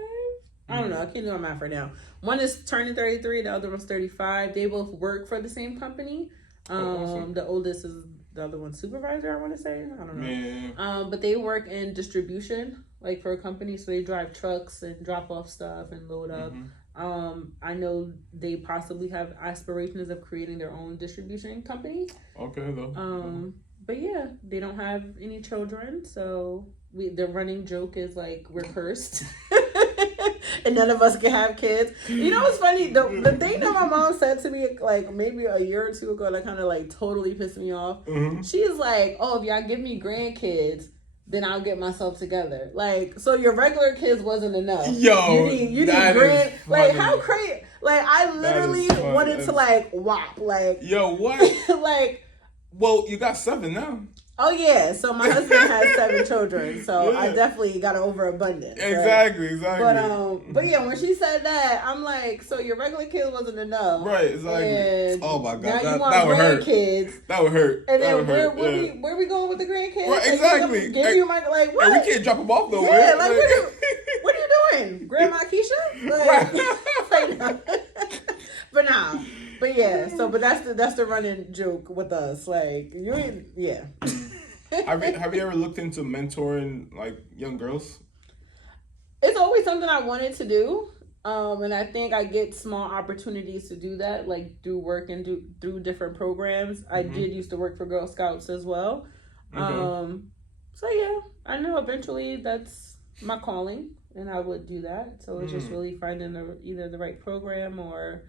I don't know. I can't do my math right now. One is turning 33. The other one's 35. They both work for the same company. Awesome. The oldest is the other one supervisor, I want to say. I don't know. Yeah. But they work in distribution, like for a company, so they drive trucks and drop off stuff and load up. I know they possibly have aspirations of creating their own distribution company. Okay, though. But yeah, they don't have any children, so the running joke is like we're cursed. And none of us can have kids. You know what's funny? The thing that my mom said to me like maybe a year or two ago that kind of like totally pissed me off. She's like, "Oh, if y'all give me grandkids, then I'll get myself together." Like, so your regular kids wasn't enough. Yo, you need grand. Like, how crazy? Like, I literally wanted to like whop. Like, yo, what? Like, well, you got 7 now. Oh yeah, so my husband has 7 children, so I definitely got an overabundance. Exactly. But yeah, when she said that, I'm like, so your regular kids wasn't enough, right? Exactly. Oh my god, that would hurt. That would hurt. And then where we going with the grandkids? Right, exactly. Give you my like what? And we can't drop them off though. Yeah, right? Like what are you doing, Grandma Keisha? Like, right. But nah. But yeah, but that's the running joke with us. Like you ain't, yeah. Have you ever looked into mentoring like young girls? It's always something I wanted to do, and I think I get small opportunities to do that, like through work and through different programs. I did used to work for Girl Scouts as well. So yeah, I know eventually that's my calling, and I would do that. So it's just really finding either the right program or.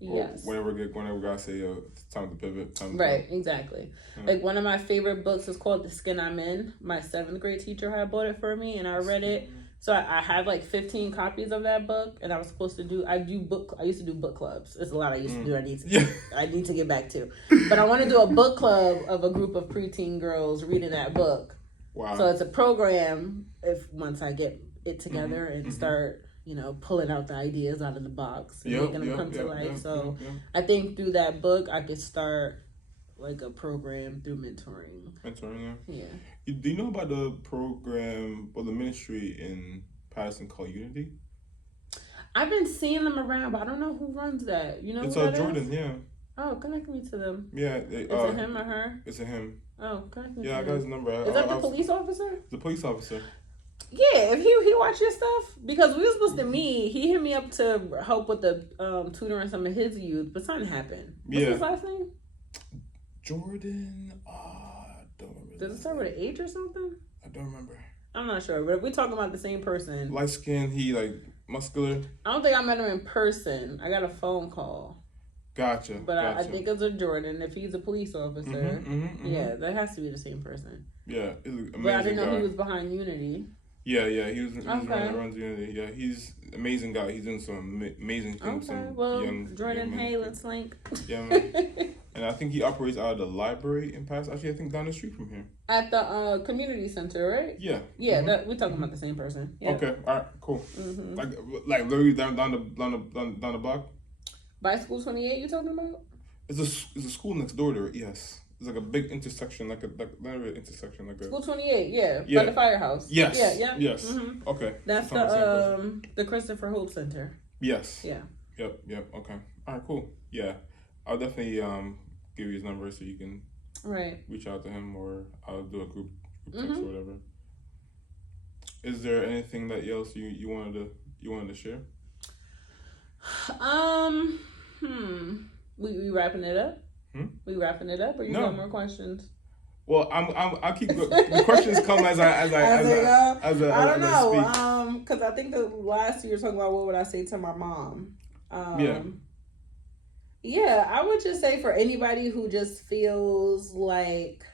Yes. Whenever God say, yo, it's time to pivot. Right, exactly. Like one of my favorite books is called The Skin I'm In. My 7th grade teacher had bought it for me and I read it. So I have like 15 copies of that book and I was supposed to I used to do book clubs. It's a lot I used to do. I need to get back to. But I want to do a book club of a group of preteen girls reading that book. Wow. So it's a program once I get it together and start pulling out the ideas out of the box and making them come to life. So I think through that book, I could start like a program through mentoring. Yeah. Do you know about the program or the ministry in Paterson called Unity? I've been seeing them around, but I don't know who runs that. You know it's who that Jordan, is? yeah. Oh, connect me to them. Yeah. It's a him or her? It's a him. Oh, connect me to I got his number. Is that the police officer? The police officer. Yeah, if he watch your stuff, because we were supposed to meet, he hit me up to help with the tutoring some of his youth, but something happened. What's his last name? Jordan. I don't remember. Does it start with an H or something? I don't remember. I'm not sure, but if we're talking about the same person, light skin, he like muscular. I don't think I met him in person. I got a phone call. Gotcha. But I think it's a Jordan. If he's a police officer, yeah, that has to be the same person. Yeah, he's an amazing but I didn't know guy. He was behind Unity. Yeah, he was runs Unity. Yeah, he's an amazing guy. He's doing some amazing things. Okay, well, Jordan, hey, let's link. Yeah, man. And I think he operates out of the library in Paterson. Actually, I think down the street from here. At the community center, right? Yeah. Yeah, we're talking about the same person. Yeah. Okay, all right, cool. Like literally down the block. By School 28, you talking about? It's a school next door to it. Yes. It's like a big intersection, like School 28, yeah. By the firehouse. Yes. Yeah. Yes. Mm-hmm. Okay. That's the Christopher Hope Center. Yes. Yeah. Yep. Okay. All right. Cool. Yeah. I'll definitely give you his number so you can reach out to him, or I'll do a group text or whatever. Is there anything that else you wanted to share? We wrapping it up? We wrapping it up, or you got more questions? Well, I keep the questions come as I don't know. Because I think the last year you were talking about what would I say to my mom. Yeah, I would just say for anybody who just feels like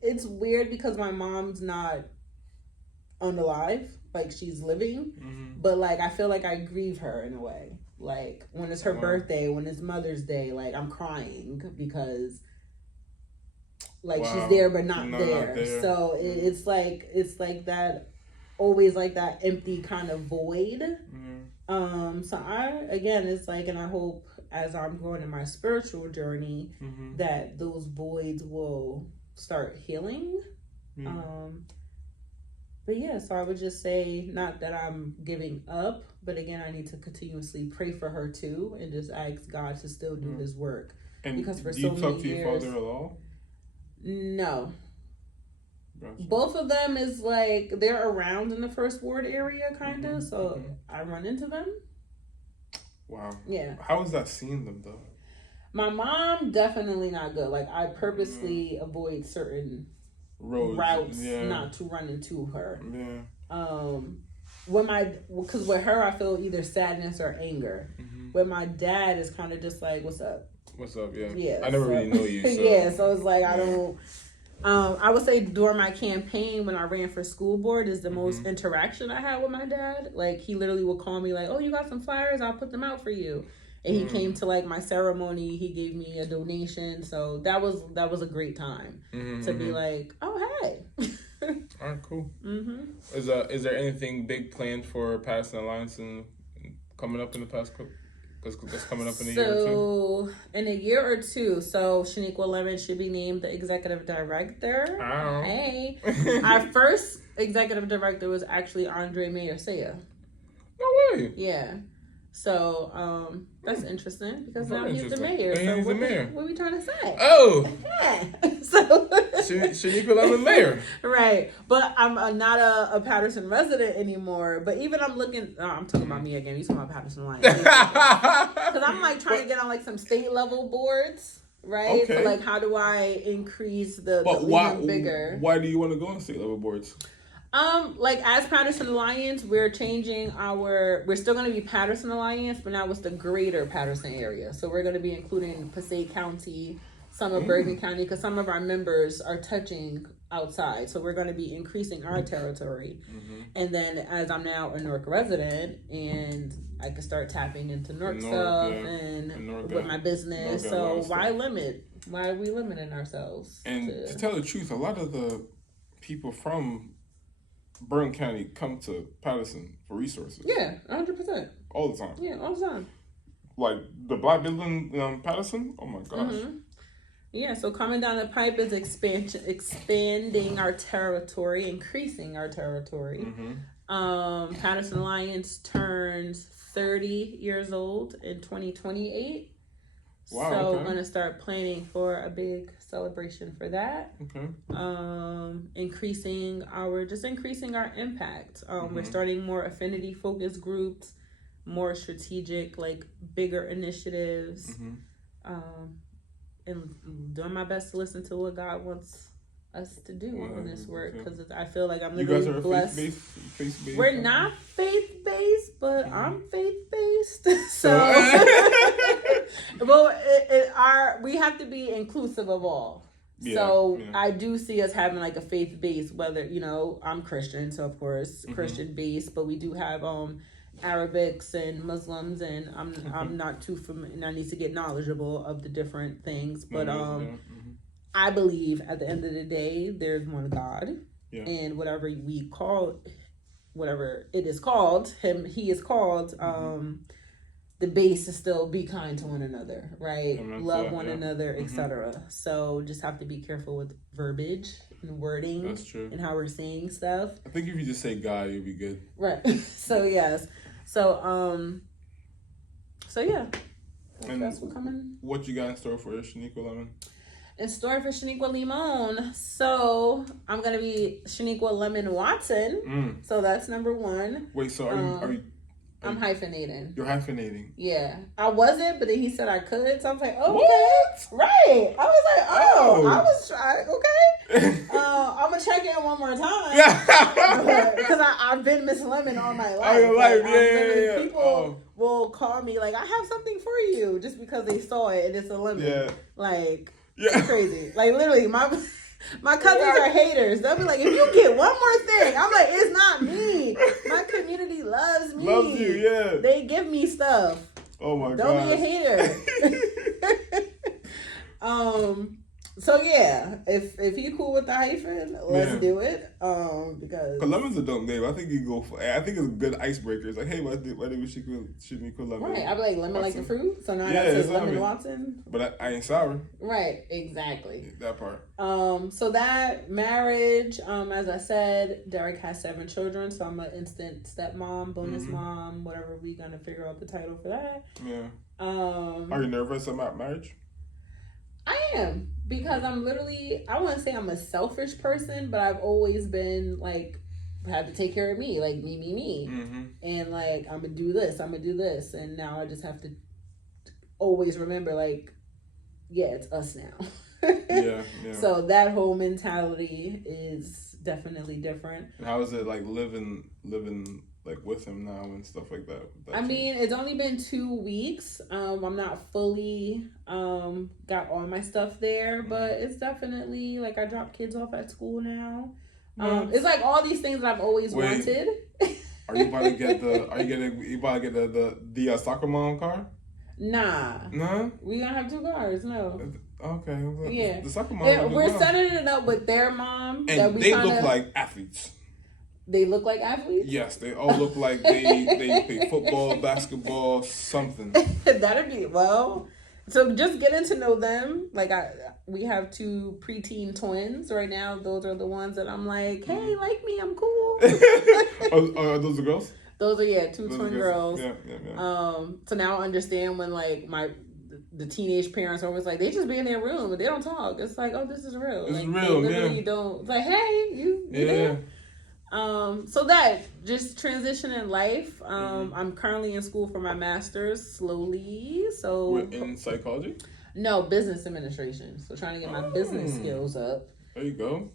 it's weird because my mom's not unalive, like she's living, but like I feel like I grieve her in a way. Like when it's her birthday, when it's Mother's Day, like I'm crying because like she's there but not there. So it's like that, always like that empty kind of void. So it's like, and I hope as I'm growing in my spiritual journey that those voids will start healing. But yeah, so I would just say, not that I'm giving up, but again, I need to continuously pray for her too, and just ask God to still do His work, And because for do so you many talk to your years, father at all? no. Gotcha. Both of them is like they're around in the First Ward area, kind of. So I run into them. Wow. Yeah. How is that seeing them though? My mom definitely not good. Like I purposely avoid certain routes not to run into her. Yeah. Because with her I feel either sadness or anger. With my dad is kind of just like, what's up? What's up? Yeah. Yeah. I never really know you. So. Yeah. So it's like I don't. I would say during my campaign when I ran for school board is the most interaction I had with my dad. Like he literally would call me like, "Oh, you got some flyers? I'll put them out for you." And he came to like my ceremony. He gave me a donation, so that was a great time to be like, "Oh, hey." All right, cool. Is there anything big planned for Paterson Alliance and coming up in the past couple? That's coming up in a year or two? So, in a year or two, Shanikwa Lemon should be named the executive director. Oh. Hey. Our first executive director was actually Andre Mayor-Saya. No way. Yeah. So, that's interesting because now he's the mayor. And so he's the mayor. What are we trying to say? Oh. Yeah. So Shanikwa Lemon mayor. Right. But I'm not a Paterson resident anymore. But even I'm looking, I'm talking about me again. You talking about Paterson Alliance. Because I'm like trying to get on like some state level boards. Right. Okay. So like, how do I increase the league bigger? Why do you want to go on state level boards? Like as Paterson Alliance, we're still going to be Paterson Alliance, but now it's the greater Paterson area. So we're going to be including Passaic County, some of Bergen County, because some of our members are touching outside. So we're going to be increasing our territory. And then as I'm now a Newark resident and I can start tapping into Newark stuff and with my business. So why limit? Why are we limiting ourselves? And to tell the truth, a lot of the people from Bergen County come to Paterson for resources. Yeah, 100%. All the time. Yeah, all the time. Like the Black building in Paterson? Oh my gosh. Yeah, so coming down the pipe is expanding our territory, increasing our territory. Paterson Alliance turns 30 years old in 2028. Wow, so I'm gonna start planning for a big celebration for that. Okay. Increasing our impact. We're starting more affinity focused groups, more strategic, like bigger initiatives. And doing my best to listen to what God wants us to do on this work, because I feel like I'm literally blessed. You guys are faith-based? We're not faith-based, but I'm faith-based. So, well, we have to be inclusive of all. I do see us having like a faith-based, whether, I'm Christian, so of course, Christian-based, but we do have Arabics and Muslims, and I'm not too familiar, and I need to get knowledgeable of the different things, but I believe at the end of the day there's one God, and whatever it is called, he is called, the base is still be kind to one another, right? Love one another, etc. So just have to be careful with verbiage and wording. That's true. And how we're saying stuff. I think if you just say God, you'll be good. Right. So yes. So yeah. And that's what coming. What you got in store for Shanikwa Lemon? In store for Shanikwa Lemon. So I'm gonna be Shanikwa Lemon Watson. So that's number one. Wait, so are you I'm hyphenating. You're hyphenating. Yeah. I wasn't, but then he said I could. So I was like, okay. What? Right. I was like, I was trying. Okay. I'm going to check in one more time. Because I've been Miss Lemon all my life. All your life, yeah. People will call me like, I have something for you, just because they saw it and it's a lemon. Yeah. Like, it's crazy. Like, literally, my cousins are haters. They'll be like, if you get one more thing, I'm like, it's not me. My community loves me. Loves you, yeah. They give me stuff. Oh my god. Don't be a hater. So yeah, if you cool with the hyphen, let's do it. Because lemon's a dope name. I think you go for. I think it's a good icebreaker. It's like, hey, why did we shouldn't call lemon? Right, I'd be like lemon Watson. Like the fruit. So now I gotta say lemon Watson. But I ain't sour. Right, exactly. That part. So that marriage, as I said, Derek has 7 children, so I'm an instant stepmom, bonus mom, whatever we gonna figure out the title for that. Yeah. Are you nervous about marriage? am, because I'm literally, I wouldn't say I'm a selfish person, but I've always been like, have to take care of me, like me. Mm-hmm. And like, I'm gonna do this, and now I just have to always remember, like, yeah, it's us now. Yeah. So that whole mentality is definitely different. And how is it like living like with him now and stuff like that? I mean, it's only been 2 weeks. I'm not fully got all my stuff there, but it's definitely like I drop kids off at school now. It's like all these things that I've always wanted. Are you about to get the soccer mom car? Nah. No? We gonna have 2 cars, no. Okay. Yeah. The soccer mom. Yeah, we're setting it up with their mom. And they look like athletes. They look like athletes? Yes, they all look like they play football, basketball, something. That'd be, well, so just getting to know them. Like, we have 2 preteen twins right now. Those are the ones that I'm like, hey, like me, I'm cool. Are those the girls? Those are, 2 twin girls. Yeah. So now I understand when, like, the teenage parents are always like, they just be in their room and they don't talk. It's like, oh, this is real. This like, is real, they literally don't. It's like, hey, you there? So that just transition in life. I'm currently in school for my master's slowly. So in psychology? No, business administration. So trying to get my business skills up. There you go.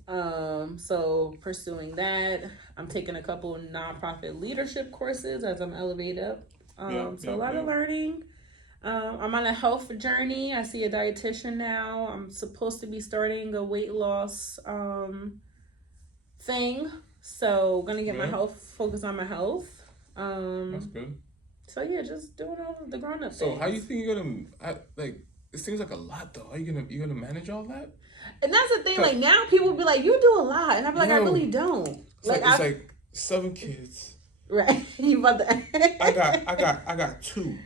So pursuing that. I'm taking a couple nonprofit leadership courses as I'm elevated up. A lot of learning. I'm on a health journey. I see a dietitian now. I'm supposed to be starting a weight loss thing. So gonna get my health, focus on my health. That's good. So yeah, just doing all of the grown up things. So how you think you're gonna like? It seems like a lot though. Are you gonna manage all that? And that's the thing. Like now, people be like, "You do a lot," and I'm like, "I really don't." It's like 7 kids. Right. You about to? I got 2.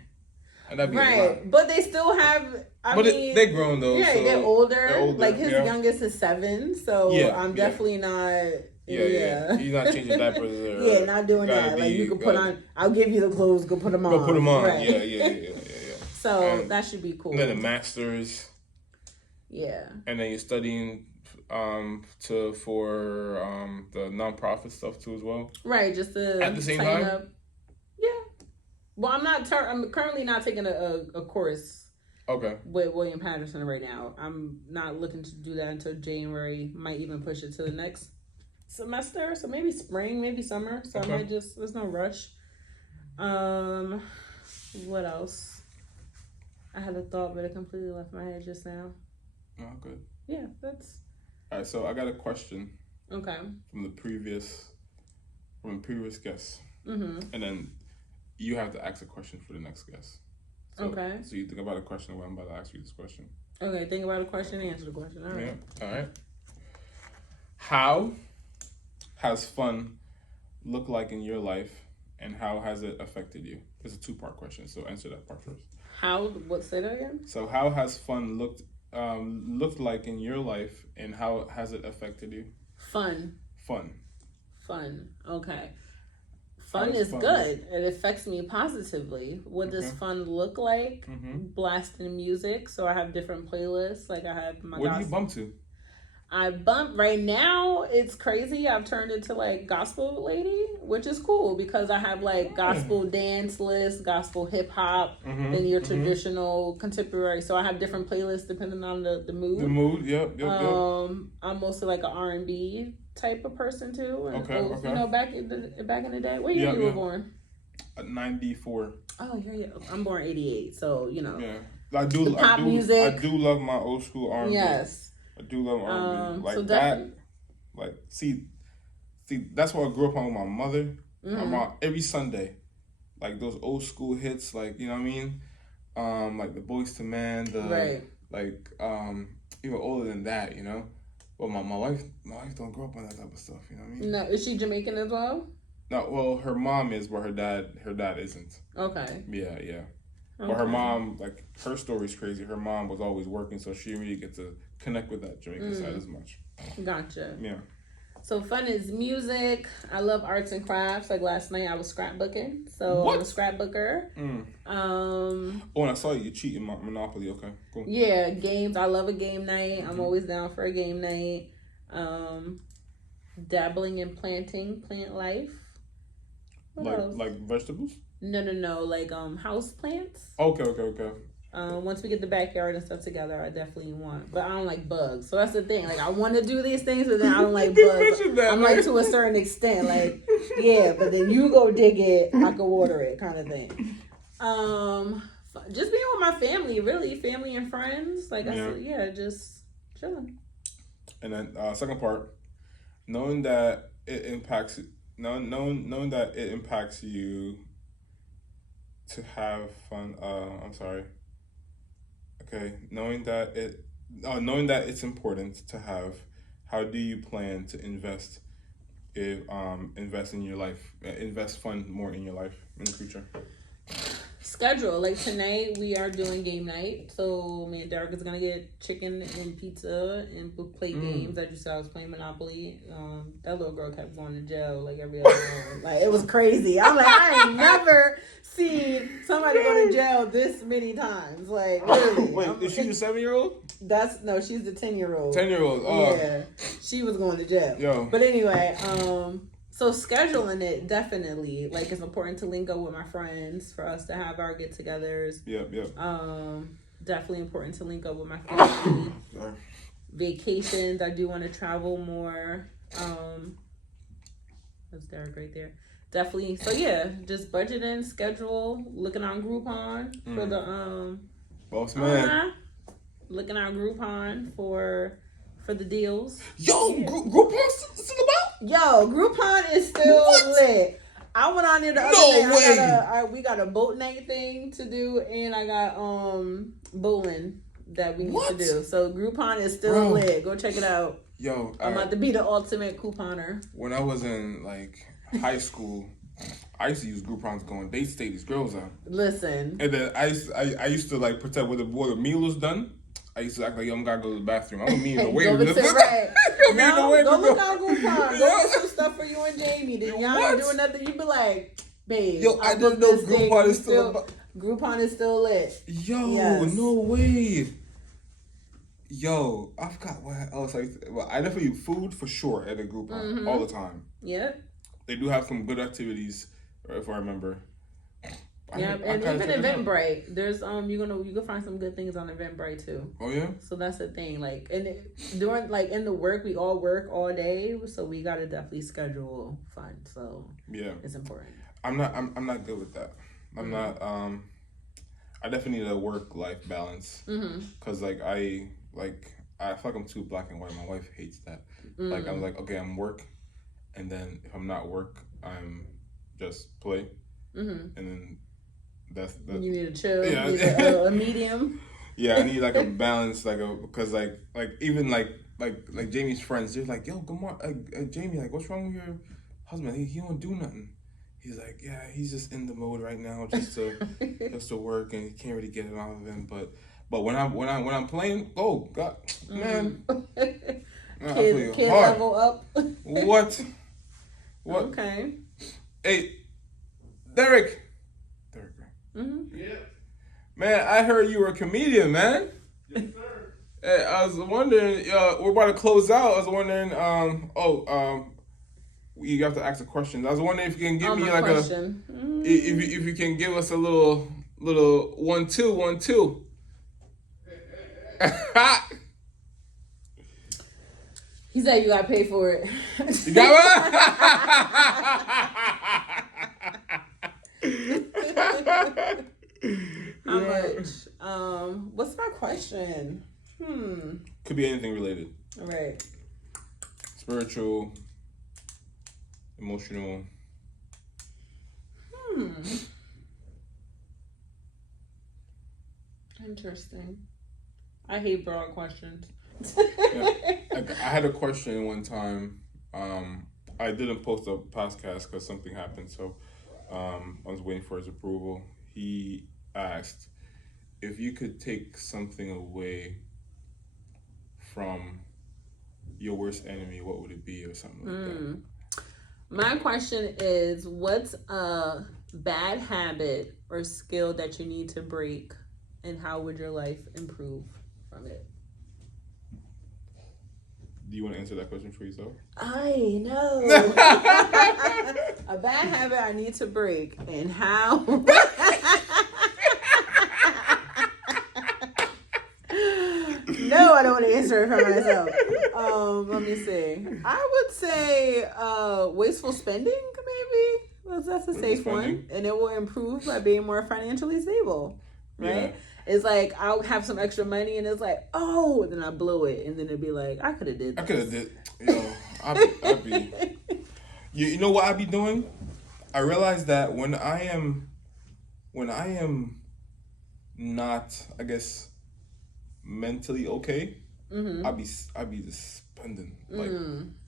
And that'd be a lot. But they still have. I mean, they're grown though. Yeah, so they're older. Like his youngest is 7, so I'm definitely not. Yeah. You're not changing diapers. Or not doing that. Like you can put on. I'll give you the clothes. Go put them on. Go put them on. Right. Yeah. So that should be cool. And then a master's. Yeah. And then you're studying for the nonprofit stuff too as well. Right. Just to at the same time. Yeah. Well, I'm currently not taking a course. Okay. With William Paterson right now. I'm not looking to do that until January. Might even push it to the next semester. So maybe spring, maybe summer. So I might just, there's no rush. What else? I had a thought, but it completely left my head just now. Oh, good. Yeah, that's... All right, so I got a question. Okay. From the previous guest. Mm-hmm. And then you have to ask a question for the next guest. So, okay. So you think about a question when I'm about to ask you this question. Okay, think about a question, answer the question. All right. Yeah. All right. How has fun looked like in your life, and how has it affected you? It's a 2-part question, so answer that part first. Say that again? So how has fun looked like in your life, and how has it affected you? Fun. Okay. Fun is good. It affects me positively. What does fun look like? Mm-hmm. Blasting music. So I have different playlists. Like I have my. What do you bump to? I bump right now. It's crazy. I've turned into like gospel lady, which is cool because I have like gospel dance lists, gospel hip hop, and your traditional contemporary. So I have different playlists depending on the mood. The mood, yep. I'm mostly like an R&B type of person too. And okay. You know, back in the day, what year you were born? 94. Oh, yeah. I'm born 88, so you know. Yeah, music. I do love my old school R&B. Yes. I do love R&B. Like so that. Like see, that's what I grew up on with my mother. Around every Sunday, like those old school hits, like you know what I mean, like the Boyz II Men, like even older than that, you know. But my wife don't grow up on that type of stuff, you know what I mean? No, is she Jamaican as well? No, well, her mom is, but her dad isn't. Okay. Yeah. Okay. But her mom, like, her story's crazy. Her mom was always working, so she didn't really get to connect with that Jamaican side as much. Gotcha. Yeah. So fun is music. I love arts and crafts. Like last night, I was scrapbooking. So What? I'm a scrapbooker. Oh, and I saw you cheating Monopoly. Okay, cool. Yeah, games. I love a game night. I'm always down for a game night. Dabbling in plant life. What else? Like vegetables? No. Like house plants. Okay. Once we get the backyard and stuff together, I definitely want. But I don't like bugs. So that's the thing. Like I want to do these things, but then I don't like bugs. I'm like to a certain extent. Like yeah, but then you go dig it, I can water it, kind of thing. Just being with my family, really, family and friends. Like I said, just chilling. And then second part, knowing that it impacts you to have fun. I'm sorry. Okay, knowing that it's important to have. How do you plan to invest in your life? Invest fun more in your life in the future. Schedule. Like tonight we are doing game night. So me and Derek is gonna get chicken and pizza and play games. I just said I was playing Monopoly. That little girl kept going to jail like every other one. Like it was crazy. I'm like, I ain't never seen somebody go to jail this many times. Like really. Wait, is she the 7-year-old? She's the 10-year-old. 10-year-old. Oh. Yeah. She was going to jail. Yo. But anyway, so scheduling it, definitely, like it's important to link up with my friends for us to have our get-togethers. Yep. Definitely important to link up with my family. Vacations, I do want to travel more. That's Derek right there. Definitely. So yeah, just budgeting, schedule, looking on Groupon for the boss man. Looking on Groupon for the deals. Yo, yeah. Groupon's still about? Yo, Groupon is still lit. I went on there the other day. We got a boat night thing to do, and I got bowling that we need to do. So Groupon is still lit. Go check it out. Yo, I'm about to be the ultimate couponer. When I was in like high school, I used to use Groupon to go on dates, date these girls out. Listen. And then I used to like pretend when the meal was done. I used to act like, yo, I'm gotta go to the bathroom. I'm gonna meet in the waiting room. Go look on Groupon. Go get some stuff for you and Jamie. Then y'all ain't doing nothing. You be like, babe. Yo, I didn't know Groupon is still about. Groupon is still lit. Yo, no way. Yo, I forgot what else. Well, I definitely eat food for sure at a Groupon all the time. Yep. They do have some good activities, if I remember. Yeah, and even Eventbrite, there's you can find some good things on Eventbrite too. Oh yeah. So that's the thing. Like, and during like in the work, we all work all day, so we gotta definitely schedule fun. So yeah, it's important. I'm not good with that. I'm not. I definitely need a work-life balance. Cause I feel like I'm too black and white. My wife hates that. Like I'm like, okay, I'm work, and then if I'm not work, I'm just play, and then. That's you need a chill. Yeah. You need a medium. Yeah, I need like a balance, because even like Jamie's friends, they're like, yo, come on, Jamie, like, what's wrong with your husband? He don't do nothing. He's like, yeah, he's just in the mode right now, just to work, and he can't really get it out of him. But when I'm playing, oh God, man, kid level up. What? Okay. Hey, Derek. Yeah. Man, I heard you were a comedian, man. Yes, sir. Hey, I was wondering, we're about to close out. I was wondering, you have to ask a question. I was wondering if you can give me like question. If you can give us a little 1-2, 1-2. He said you got to pay for it. You got How much? What's my question? Could be anything related. All right. Spiritual, emotional. Interesting. I hate broad questions. I had a question one time. I didn't post a podcast because something happened, so I was waiting for his approval. He asked if you could take something away from your worst enemy, what would it be or something like that? My question is, what's a bad habit or skill that you need to break, and how would your life improve from it? Do you want to answer that question for yourself? I know. A bad habit I need to break, and how? No, I don't want to answer it for myself. Let me see. I would say wasteful spending, maybe. Well, that's a safe one. And it will improve by being more financially stable, right? Yeah. It's like I'll have some extra money and it's like, oh, then I blow it. And then it'd be like, I could have did this. I could have did. I'd be. You know what I'd be doing? I realize that when I am not, I guess, mentally okay, I'd be just spending. Like,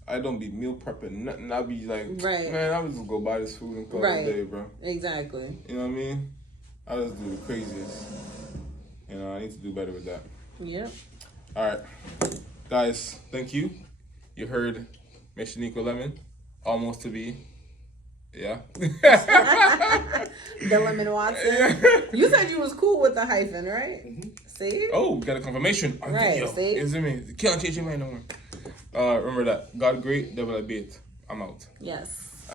I don't be meal prepping, nothing. I'd be like, man, I would just go buy this food and call it a day, bro. Exactly. You know what I mean? I just do the craziest. You know, I need to do better with that. Yeah. All right. Guys, thank you. You heard Miss Shanikwa Lemon. Almost to be. Yeah. The Lemon Watson. You said you was cool with the hyphen, right? Mm-hmm. See? Oh, we got a confirmation. Right, see? Is it me? Can't change your mind no more. Remember that. God great, devil I beat. I'm out. Yes.